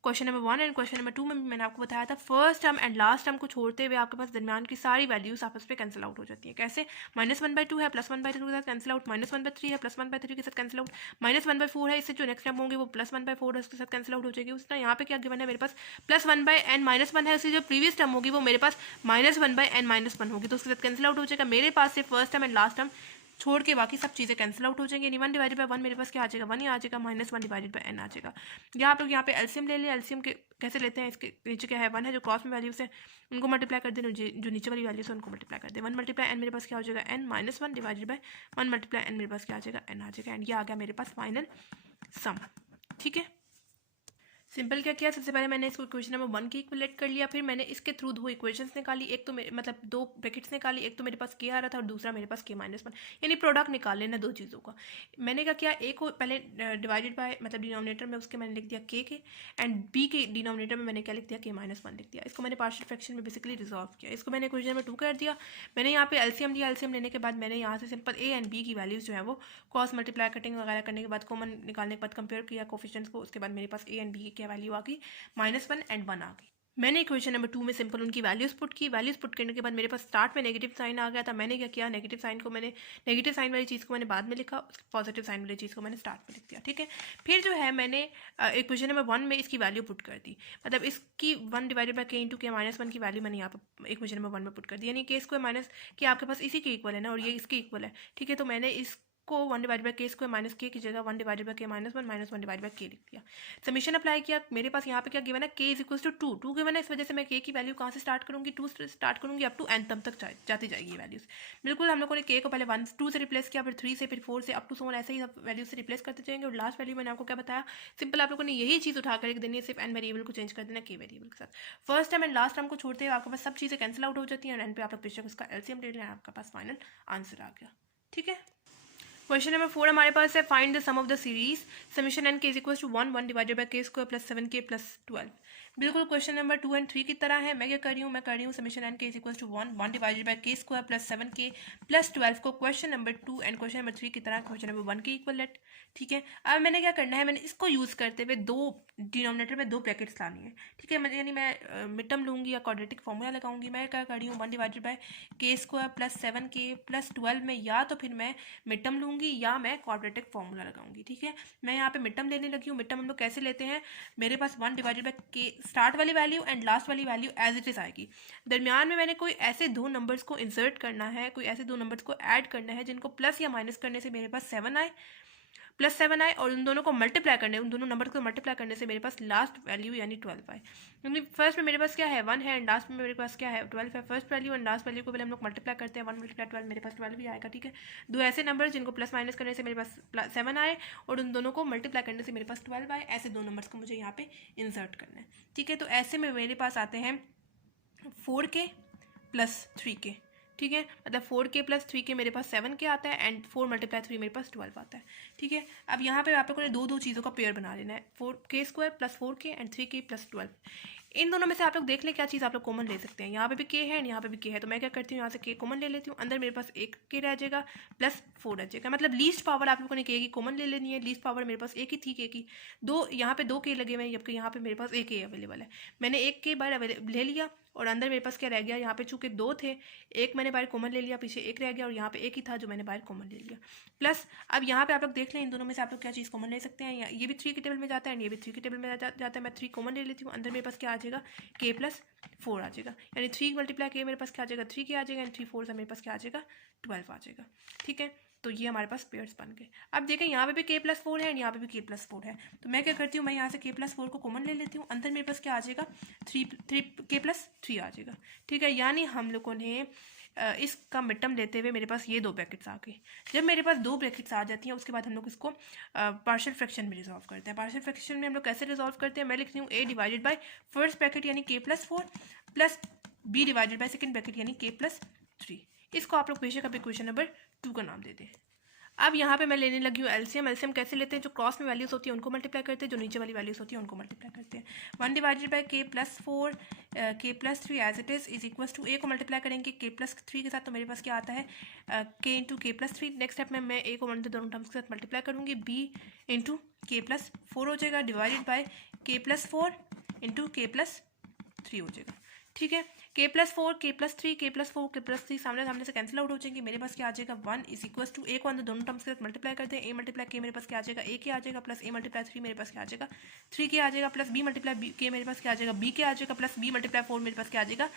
question number 1 and question number 2 में मैंने आपको बताया था first term and last term को छोड़ते हुए आपके पास दरमियान की सारी वैल्यूज आपस में कैंसिल आउट हो जाती है। कैसे? -1/2 है +1/2 के साथ कैंसिल आउट, -1/3 है +1/3 के साथ कैंसिल आउट, -1/4 है, इससे जो नेक्स्ट टर्म होंगे वो +1/4 है उसके साथ कैंसिल आउट हो जाएगी। उस तरह यहाँ पे क्या गिवन है मेरे पास +1/n -1 है, उसकी जो प्रीवियस टर्म होगी वो मेरे पास -1/n -1 होगी तो उसके साथ कैंसिल आउट हो जाएगा। मेरे पास से first term and last term छोड़ के बाकी सब चीज़ें कैंसिल आउट हो जाएंगी। यानी 1/1 मेरे पास क्या आ जाएगा 1 ही आ जाएगा, -1/n आ जाएगा। या आप लोग यहाँ पे एलसीएम ले लें। एलसीएम के कैसे लेते हैं? इसके नीचे क्या है 1 है, जो क्रॉस में वैल्यूज है उनको मल्टीप्लाई कर दें, जो नीचे वाली वैल्यूज है उनको मल्टीप्लाई कर दें। 1 × n मेरे पास क्या हो जाएगा n -1 डिवाइडेड बाय 1 × n मेरे पास क्या आ जाएगा n आ जाएगा। एंड ये आ गया मेरे पास फाइनल सम। ठीक है, सिंपल क्या किया, सबसे पहले मैंने इसको इक्वेशन नंबर 1 की इक्विलेट कर लिया, फिर मैंने इसके थ्रू दो इक्वेशंस निकाली। एक तो मेरे मतलब दो ब्रैकेट्स निकाली, एक तो मेरे पास के आ रहा था और दूसरा मेरे पास k-1, यानी प्रोडक्ट निकाल लेना दो चीज़ों का। मैंने क्या किया, ए को पहले डिवाइडेड बाय मतलब डिनोमिनेटर में उसके मैंने लिख दिया के एंड बी के डिनोमिनेटर में मैंने क्या लिख दिया k-1 लिख दिया। इसको मैंने पार्शियल फ्रैक्शन में बेसिकली रिजॉल्व किया। इसको मैंने इक्वेशन नंबर 2 कर दिया। मैंने यहाँ पे एलसीएम लिया। एलसीएम लेने के बाद मैंने यहाँ से सिंपल ए एंड बी की वैल्यूज जो है वो क्रॉस मल्टीप्लाई कटिंग वगैरह करने के बाद कॉमन निकालने के बाद कंपेयर किया कोफिशिएंट्स को। उसके बाद मेरे पास ए एंड बी की क्या वैल्यू आ गई -1 एंड 1 आ गई। मैंने इक्वेशन नंबर 2 में सिंपल उनकी वैल्यूज पुट की। वैल्यूज पुट करने के बाद मेरे पास स्टार्ट में नेगेटिव साइन आ गया था। मैंने क्या किया, नेगेटिव साइन वाली चीज़ को मैंने बाद में लिखा, पॉजिटिव साइन वाली चीज़ को मैंने स्टार्ट में लिख दिया। ठीक है, फिर जो है मैंने इक्वेशन नंबर 1 में इसकी वैल्यू पुट कर दी, मतलब इसकी 1 डिवाइडेड बाय k × k-1 की वैल्यू मैंने यहाँ पर इक्वेशन नंबर 1 में पुट कर दी। यानी k² माइनस के आपके पास इसी के इक्वल है ना, और ये इसके इक्वल है। ठीक है, तो मैंने इस को 1 डिवाइड बाय k² माइनस के की जगह 1 divided bye k-1 -1 divide bye k लिख दिया। समीशन अप्लाई किया। मेरे पास यहाँ पे क्या गिवन है, k = 2 गिवन है। इस वजह से मैं k की वैल्यू कहाँ से स्टार्ट करूँगी, 2 से स्टार्ट करूँगी अप टू n तक जाती जाएगी ये वैल्यूज। बिल्कुल हम लोगों ने k को पहले 2 से रिप्लेस किया, फिर 3 से, फिर 4 से, अप टू 7 ऐसे ही सब वैल्यूज से रिप्लेस करते जाएंगे। और लास्ट वैल्यू मैंने आपको क्या बताया, सिंपल आप लोगों ने यही चीज़ उठा कर लिख देनी है, सिर्फ n वेरिएबल को चेंज कर देना k वेरिएबल के साथ। First term and last term को छोड़ते हुए आपके पास सब चीज़ें कैंसिल आउट हो जाती हैं और एंड पे आप लोग बेशक उसका एलसीएम ले लें, आपके पास फाइनल आंसर आ गया। ठीक है, क्वेश्चन नंबर 4 हमारे पास है find the sum of the series summation n k = 1 divided by k² + 7k + 12। बिल्कुल क्वेश्चन नंबर 2 एंड 3 की तरह है। मैं क्या कर रही हूँ summation n k = 1 divided by k² + 7k + 12 को question number 2 and question number 3 की तरह क्वेश्चन नंबर 1 के इक्वलेट। ठीक है, अब मैंने क्या करना है, मैंने इसको यूज़ करते हुए दो डिनोमिनेटर में 2 ब्रैकेट्स लानी है। ठीक है, यानी मैं मिड टर्म लूँगी या क्वाड्रेटिक फॉर्मूला लगाऊंगी। मैं क्या कर रही हूँ, 1 डिवाइडेड बाय k² + 7k + 12 में या तो फिर मैं मिड टर्म लूँगी या मैं क्वाड्रेटिक फॉर्मूला लगाऊंगी। ठीक है, मैं यहाँ पे मिड टर्म लेने लगी हूँ। मिड टर्म हम लोग कैसे लेते हैं, मेरे पास 1 डिवाइडेड बाय k स्टार्ट वाली वैल्यू एंड लास्ट वाली वैल्यू एज इट इज आएगी। दरमियान में मैंने कोई ऐसे दो नंबर्स को इंसर्ट करना है, कोई ऐसे दो नंबर्स को ऐड करना है जिनको प्लस या माइनस करने से मेरे पास +7 आए और उन दोनों को मल्टीप्लाई करने, उन दोनों नंबर को मल्टीप्लाई करने से मेरे पास लास्ट वैल्यू यानी 12 आए। यानी फर्स्ट में मेरे पास क्या है 1 है एंड लास्ट में मेरे पास क्या है 12 है। First value and last value को पहले हम लोग मल्टीप्लाई करते हैं, 1 × 12 मेरे पास 12 भी आएगा। ठीक है, दो ऐसे नंबर जिनको प्लस माइनस करने से मेरे पास 7 आए और उन दोनों को मल्टीप्लाई करने से मेरे पास 12 आए, ऐसे दो नंबर्स को मुझे यहाँ पे इंसर्ट करना है। ठीक है, तो ऐसे में मेरे पास आते हैं 4k + 3k। ठीक है, मतलब 4k + 3k मेरे पास 7k आता है एंड 4 × 3 मेरे पास 12 आता है। ठीक है, अब यहाँ पे आप लोगों ने दो चीज़ों का पेयर बना लेना है, 4k² + 4k एंड 3k + 12। इन दोनों में से आप लोग देख लें क्या चीज़ आप लोग कॉमन ले सकते हैं। यहाँ पे भी k है एंड यहाँ पे भी k है, तो मैं क्या करती हूँ, यहाँ से k कॉमन ले लेती हूँ। अंदर मेरे पास एक k रह जाएगा + 4 रह जाएगा। मतलब लीस्ट पावर आप लोगों ने k की कॉमन ले लेनी है। लीस्ट पावर मेरे पास एक ही थी k की, दो यहाँ पे 2 k लगे हुए हैं जबकि यहाँ पे मेरे पास एक k अवेलेबल है। मैंने एक k बार ले लिया और अंदर मेरे पास क्या रह गया, यहाँ पे चूँकि 2 थे, एक मैंने बाहर कॉमन ले लिया, पीछे एक रह गया और यहाँ पे एक ही था जो मैंने बाहर कॉमन ले लिया। प्लस अब यहाँ पे आप लोग देख लें इन दोनों में से आप लोग क्या चीज़ कॉमन ले सकते हैं। ये भी 3 के टेबल में जाता है एंड ये भी 3 के टेबल में जाता है। मैं 3 कॉमन ले लेती हूँ, अंदर मेरे पास क्या आ जाएगा k + 4 आ जाएगा। यानी 3 × k मेरे पास क्या आ जाएगा 3k आ जाएगा एंड 3 4 से मेरे पास क्या आ जाएगा 12 आ जाएगा। ठीक है, तो ये हमारे पास पेयर्स बन गए। अब देखें यहाँ पे भी k + 4 है एंड यहाँ पे भी k + 4 है, तो मैं क्या करती हूँ, मैं यहाँ से k + 4 को कॉमन ले लेती हूँ। अंदर मेरे पास क्या आ जाएगा 3k + 3 आ जाएगा। ठीक है, यानी हम लोगों ने इसका मिड टर्म लेते हुए मेरे पास ये दो ब्रैकेट्स आ गए। जब मेरे पास दो ब्रैकेट्स आ जाती हैं उसके बाद हम लोग इसको पार्शियल फ्रैक्शन में रिजॉल्व करते हैं। पार्शियल फ्रैक्शन में हम लोग कैसे रिजॉल्व करते हैं, मैं लिखती हूँ a divided by first bracket यानी k + 4 plus b divided by second bracket यानी k + 3। इसको आप लोग बेशक अब इक्वेशन नंबर 2 का नाम दे दें। अब यहाँ पे मैं लेने लगी हूँ एलसीएम। एलसीएम कैसे लेते हैं, जो क्रॉस में वैल्यूज होती है उनको मल्टीप्लाई करते हैं, जो नीचे वाली वैल्यूज होती है उनको मल्टीप्लाई करते हैं। 1 divided by k + 4 k + 3 as it is equals to a को मल्टीप्लाई करेंगे k + 3 के साथ, तो मेरे पास क्या आता है k × k + 3। नेक्स्ट स्टेप में मैं a को दोनों टर्म्स के साथ मल्टीप्लाई करूँगी, b × k + 4 हो जाएगा डिवाइडेड बाय k + 4 इंटू के प्लस 3 हो जाएगा। ठीक है, k plus 4 k plus 3 k plus 4 k plus 3 सामने सामने से कैंसिल आउट हो जाएंगे। मेरे पास क्या आ जाएगा 1 इज इक्वल टू a को अंदर दोनों टर्म्स के साथ मल्टीप्लाई कर दें, a मल्टीप्लाई k मेरे पास क्या आ जाएगा a के आ जाएगा, प्लस a मल्टीप्लाई 3 मेरे पास क्या आ जाएगा 3 के आ जाएगा, प्लस b मल्टीप्लाई k मेरे पास क्या आ जाएगा b के आ जाएगा, प्लस b मल्टीप्लाई 4 मेरे पास क्या आ जाएगा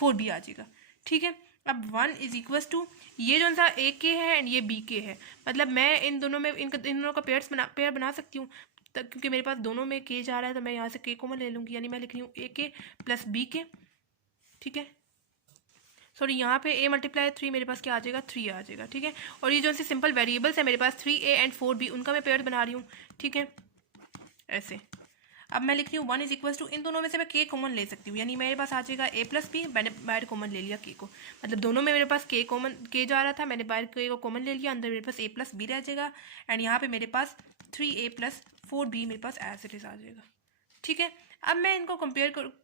4b आ जाएगा। ठीक है, अब 1 इज इक्वल टू ये जो सा a के है एंड ये b के है, मतलब मैं इन दोनों में इन दोनों का पेयर बना सकती हूँ, क्योंकि मेरे पास दोनों में k जा रहा है तो मैं यहाँ से k कॉमन ले लूँगी, यानी मैं लिख रही हूँ a के प्लस b के। ठीक है, सॉरी यहाँ पे a मल्टीप्लाई 3 मेरे पास क्या आ जाएगा 3 आ जाएगा। ठीक है, और ये जो सी सिंपल वेरिएबल्स है मेरे पास 3a एंड 4b, उनका मैं पेयर बना रही हूँ। ठीक है, ऐसे अब मैं लिख रही हूँ 1 इज इक्वल टू, इन दोनों में से मैं k कॉमन ले सकती हूँ, यानी मेरे पास आ जाएगा a प्लस बी, मैंने बाहर कॉमन ले लिया k को, मतलब दोनों में मेरे पास k जा रहा था, मैंने बाहर k को कॉमन ले लिया, अंदर मेरे पास a प्लस बी रह जाएगा एंड यहाँ पे मेरे पास 3a प्लस 4b मेरे पास एज इट इज आ जाएगा। ठीक है, अब मैं इनको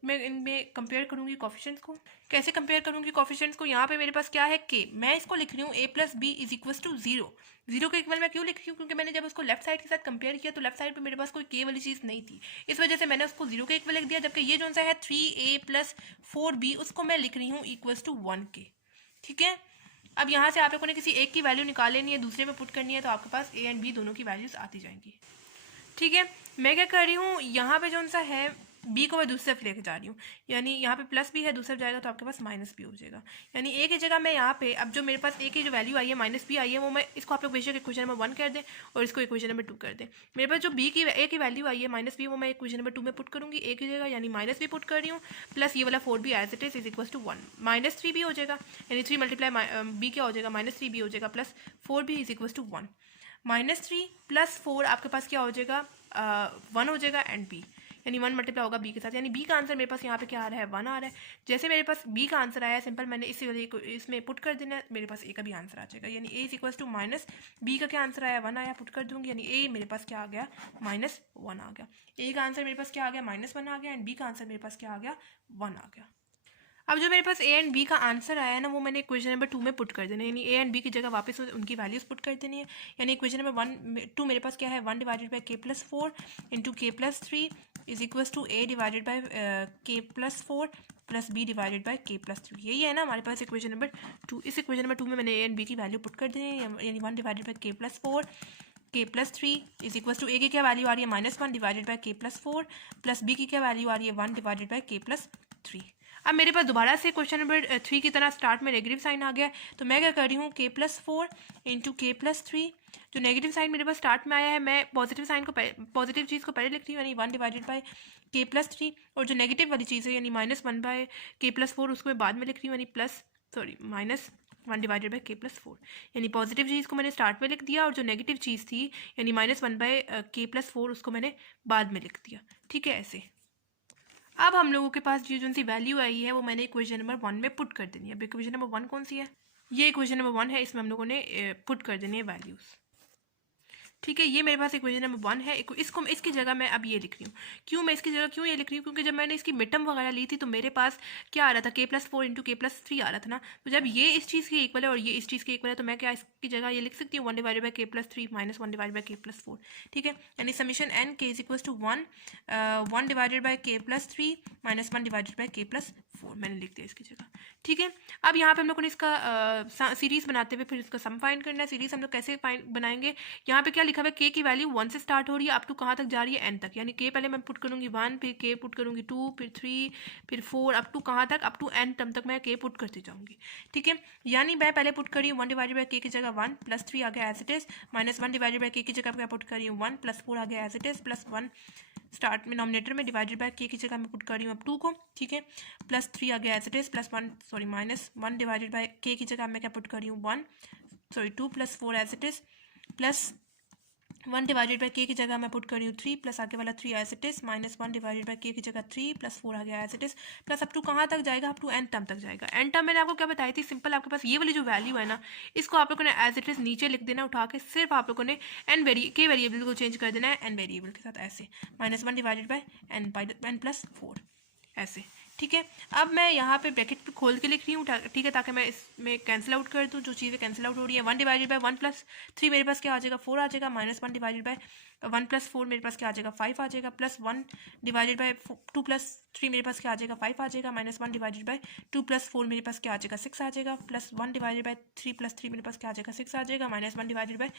मैं इनमें कंपेयर करूँगी कोफिशिएंट्स को। कैसे कंपेयर करूँगी कोफिशिएंट्स को, यहाँ पे मेरे पास क्या है k, मैं इसको लिख रही हूँ a plus b is equal to 0। 0 के इक्वल मैं क्यों लिख रही हूँ, क्योंकि मैंने जब उसको लेफ्ट साइड के साथ कंपेयर किया तो लेफ्ट साइड पे मेरे पास कोई k वाली चीज़ नहीं थी, इस वजह से मैंने उसको 0 के इक्वल लिख दिया, जबकि ये जो सा है 3a प्लस 4b उसको मैं लिख रही हूँ इक्वल टू 1k। ठीक है, अब यहाँ से आप लोगों ने किसी एक की वैल्यू निकाल लेनी है, दूसरे में पुट करनी है, तो आपके पास a एंड b दोनों की वैल्यूज आती जाएंगी। ठीक है, मैं क्या कर रही हूँ, यहाँ पे जो सा है b को मैं दूसरी तरफ लेके जा रही हूँ, यानी यहाँ पे प्लस b है, दूसरी जाएगा तो आपके पास माइनस b हो जाएगा, यानी a की जगह मैं यहाँ पे अब जो मेरे पास a की जो वैल्यू आई है माइनस b आई है, वो मैं इसको आप लोग बेशक इक्वेशन नंबर 1 कर दें और इसको इक्वेशन नंबर 2 कर दें। मेरे पास जो a की वैल्यू आई है माइनस b, वो मैं इक्वेशन नंबर 2 में पुट करूँगी a की जगह, यानी माइनस b पुट कर रही हूँ, प्लस ये वाला 4b as it is equal to 1 minus 3b हो जाएगा, यानी 3 मल्टीप्लाई b क्या हो जाएगा माइनस 3b हो जाएगा, plus 4b is equal to 1 minus 3 plus 4 आपके पास क्या हो जाएगा 1 हो जाएगा एंड b, यानी 1 मल्टीप्लाई होगा b के साथ, यानी b का आंसर मेरे पास यहाँ पे क्या आ रहा है 1 आ रहा है। जैसे मेरे पास b का आंसर आया है, सिंपल मैंने इसी वाले को इसमें पुट कर देना है, मेरे पास a का भी आंसर आ जाएगा, यानी a is equal to minus b का क्या आंसर आया 1 आया, पुट कर दूंगी, यानी a मेरे पास क्या आ गया माइनस 1 आ गया। a का आंसर मेरे पास क्या आ गया माइनस 1 आ गया एंड b का आंसर मेरे पास क्या आ गया 1 आ गया। अब जो मेरे पास a एंड b का आंसर आया है ना, वो मैंने इक्वेशन नंबर 2 में पुट कर देना है, यानी a एंड b की जगह वापस उनकी वैल्यूज पुट कर देनी है, यानी इक्वेशन नंबर 2 मेरे पास क्या है 1 divided by k plus 4 into k plus 3 is equal to a divided by k plus 4 plus b divided by k plus 3, यही है ना हमारे पास इक्वेशन नंबर 2। इस इक्वेशन नंबर 2 में मैंने a एंड b की वैल्यू पुट कर देनी है, यानी 1 divided by k plus 4 k plus 3 is equal to a की क्या वैल्यू आ रही है minus 1 divided by k plus 4 plus b की क्या वैल्यू आ रही है 1 डिवाइडेड बाई k प्लस 3। अब मेरे पास दोबारा से क्वेश्चन नंबर 3 की तरह स्टार्ट में नेगेटिव साइन आ गया है, तो मैं क्या कर रही हूँ k प्लस 4 इंटू के प्लस 3, जो नेगेटिव साइन मेरे पास स्टार्ट में आया है मैं पॉजिटिव साइन को पॉजिटिव चीज़ को पहले लिख रही हूँ, यानी 1 डिवाइडेड बाई के प्लस 3, और जो नेगेटिव वाली चीज़ है यानी माइनस 1 बाय के प्लस 4 उसको मैं बाद में लिख रही हूँ, यानी minus 1 divided by k plus 4, यानी पॉजिटिव चीज़ को मैंने स्टार्ट में लिख दिया और जो नेगेटिव चीज़ थी यानी माइनस 1 बाय के प्लस 4 उसको मैंने बाद में लिख दिया। ठीक है, ऐसे अब हम लोगों के पास जो सी वैल्यू आई है वो मैंने इक्वेशन नंबर 1 में पुट कर देनी है। अब इक्वेशन नंबर 1 कौन सी है, ये इक्वेशन नंबर 1 है, इसमें हम लोगों ने पुट कर देनी है वैल्यूज़। ठीक है, ये मेरे पास इक्वेशन नंबर 1 है, इसको इसकी जगह मैं अब ये लिख रही हूँ। क्यों मैं इसकी जगह क्यों ये लिख रही हूँ, क्योंकि जब मैंने इसकी मिडटर्म वगैरह ली थी तो मेरे पास क्या आ रहा था k प्लस 4 इंटू के प्लस 3 आ रहा था ना, तो जब ये इस चीज़ की इक्वल है और ये इस चीज़ की इक्वल है तो मैं क्या इसकी जगह ये लिख सकती हूँ 1 divided by k plus 3 minus 1 divided by k plus 4। ठीक है, यानी summation n k is equal to 1 divided by k plus 3 minus 1 divided by k plus 4 मैंने लिख दिया इसकी जगह। ठीक है, अब यहाँ पे हम लोगों ने इसका सीरीज़ बनाते हुए फिर इसका सम फाइंड करना है। सीरीज़ हम लोग कैसे बनाएंगे, यहाँ पे क्या लिखा हुआ है k की वैल्यू 1 से स्टार्ट हो रही है अप टू कहाँ तक जा रही है n तक, यानी k पहले मैं पुट करूँगी 1, फिर k पुट करूँगी 2, फिर 3, फिर 4, अप टू कहाँ तक अप टू n टर्म तक मैं k पुट करती जाऊँगी। ठीक है, यानी मैं पहले पुट कर रही हूँ 1 डिवाइडेड बाई k की जगह 1 प्लस 3 आ गया as it is, minus 1 divided by k की जगह मैं पुट कर रही हूँ 1 प्लस 4 आ गया as it is, plus 1 start में नॉमिनेटर में डिवाइडेड बाई k की जगह मैं पुट कर रही हूँ अब 2 को। ठीक है, प्लस 3 आ गया as it is, plus 1 minus 1 divided by k की जगह मैं क्या पुट कर रही हूँ 2 plus 4 as it is, plus 1 divided by k की जगह मैं पुट कर रही हूँ 3 प्लस आगे वाला 3 as it is, minus 1 divided by k की जगह 3 प्लस 4 आ गया as it is, plus up to कहाँ तक जाएगा अप टू n टर्म तक जाएगा। n टर्म मैंने आपको क्या बताई थी, सिंपल आपके पास ये वाली जो वैल्यू है ना इसको आप लोगों ने एज इट इज नीचे लिख देना उठा के, सिर्फ आप लोगों ने k वेरिएबल को चेंज कर देना है n वेरिएबल के साथ, ऐसे minus 1 divided by n plus 4 ऐसे। ठीक है। अब मैं यहाँ पे ब्रैकेट खोल के लिख रही हूँ, ठीक है, ताकि मैं इसमें कैंसिल आउट कर दूँ जो चीज़ें कैंसिल आउट हो रही है। 1 डिवाइडेड बाय 1+3 मेरे पास क्या आ जाएगा 4 आ जाएगा, -1 डिवाइडेड बाय 1+4 मेरे पास क्या आ जाएगा 5 आ जाएगा, +1 डिवाइडेड बाय 2+3 मेरे पास क्या आ जाएगा 5 आ जाएगा, -1 डिवाइडेड बाय 2+4 मेरे पास क्या आ जाएगा 6 आ जाएगा, +1 डिवाइडेड बाय 3+3 मेरे पास क्या आ जाएगा 6 आ जाएगा, -1 डिवाइडेड बाय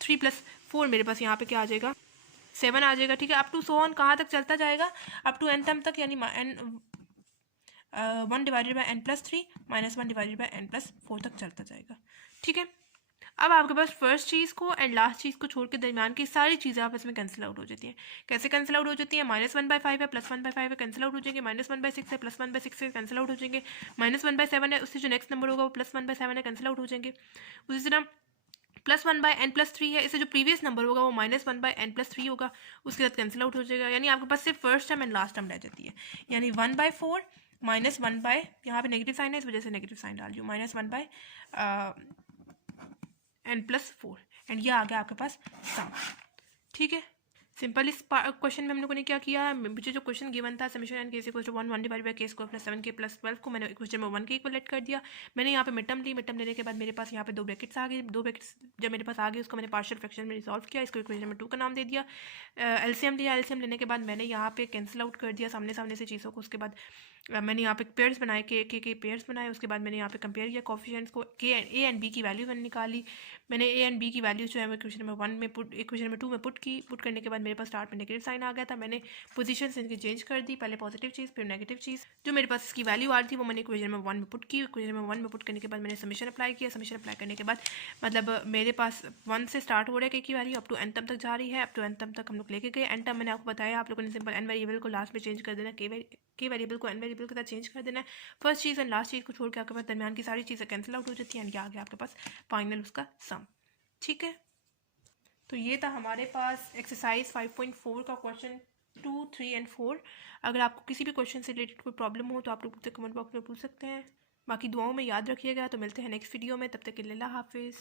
3+4 मेरे पास यहाँ पे क्या आ जाएगा 7 आ जाएगा। ठीक है, अप टू सो ऑन कहाँ तक चलता जाएगा, अप टू n तक, यानी 1 divided by n+3 -1 divided by n+4 तक चलता जाएगा। ठीक है, अब आपके पास फर्स्ट चीज़ को एंड लास्ट चीज़ को छोड़ के दरमियान की सारी चीज़ें आपस में कैंसिल आउट हो जाती हैं। कैसे कैंसिल आउट हो जाती है, -1/5 है, +1/5 है, कैंसिल आउट हो जाएंगे, -1/6 है, +1/6 है, कैंसिल आउट हो जाएंगे, -1/7 है, उससे जो नेक्स्ट नंबर होगा वो +1/7 है, कैंसिल आउट हो जाएंगे। उसी तरह +1/n+3 है, इससे जो प्रीवियस नंबर होगा वो -1/n+3 होगा, उसके साथ कैंसिल आउट हो जाएगा। यानी आपके पास सिर्फ first term and last term रह जाती है, यानी 1/4 -1 बाय, यहाँ पे नेगेटिव साइन है इस वजह से नेगेटिव साइन डाल रही हूँ, -1/n+4 एंड ये आ गया आपके पास सम। ठीक है, सिंपल इस क्वेश्चन में हम लोगों ने क्या किया, मुझे जो क्वेश्चन गिवन था summation and case equal to 1 divide by k square plus 7k plus 12 को मैंने क्वेश्चन में 1 के इक्वलेट कर दिया। मैंने यहाँ पे मिड टर्म ली, मिड टर्म लेने के बाद मेरे पास यहाँ पे 2 ब्रैकेट्स आ गए, 2 ब्रैकेट्स जब मेरे पास आ गए उसको मैंने पार्शियल फ्रैक्शन में रिजॉल्व किया, इसको इक्वेशन में 2 का नाम दे दिया। एलसीएम लिया, एलसीएम लेने के बाद मैंने यहाँ पे कैंसिल आउट कर दिया सामने सामने से चीज़ों को। उसके बाद मैंने यहाँ पे पेयर्स बनाए, के पेयर्स बनाए। उसके बाद मैंने यहाँ पे कंपेयर किया कोफिशिएंट्स को, ए एंड बी की वैल्यू मैंने निकाली। मैंने ए एंड बी की वैल्यू जो है वो इक्वेशन में 1 में पुट, इक्वेशन में 2 में पुट की। पुट करने के बाद मेरे पास स्टार्ट में नेगेटिव साइन आ गया था, मैंने पोजीशंस इनकी चेंज कर दी, पहले पॉजिटिव चीज़ फिर नेगेटिव चीज़। जो मेरे पास इसकी वैल्यू आ रही थी वो मैंने इक्वेशन में 1 में पुट की। इक्वेशन में 1 में पुट करने के बाद मैंने समीशन अप्लाई किया। समीशन अप्लाई करने के बाद मतलब मेरे पास 1 से स्टार्ट हो रहा है की वैल्यू अप टू n तक जा रही है, अप टू n तक हम लोग लेके गए। n टर्म मैंने आपको बताया, आप लोगों ने सिंपल n वेरिएबल को लास्ट में चेंज कर देना, के वेरिएबल को n वेरिएबल के साथ चेंज कर देना है। फर्स्ट चीज़ एंड लास्ट चीज़ को छोड़ के आपके पास दरमियान की सारी चीज़ें कैंसिल आउट हो जाती हैं एंड ये आ गया आपके पास फाइनल उसका सम। ठीक है, तो ये था हमारे पास एक्सरसाइज 5.4 का क्वेश्चन 2, 3 एंड 4। अगर आपको किसी भी क्वेश्चन से रिलेटेड कोई प्रॉब्लम हो तो आप लोग मुझसे कमेंट बॉक्स में पूछ सकते हैं। बाकी दुआओं में याद रखिएगा, तो मिलते हैं नेक्स्ट वीडियो में, तब तक के लिए अल्लाह हाफिज़।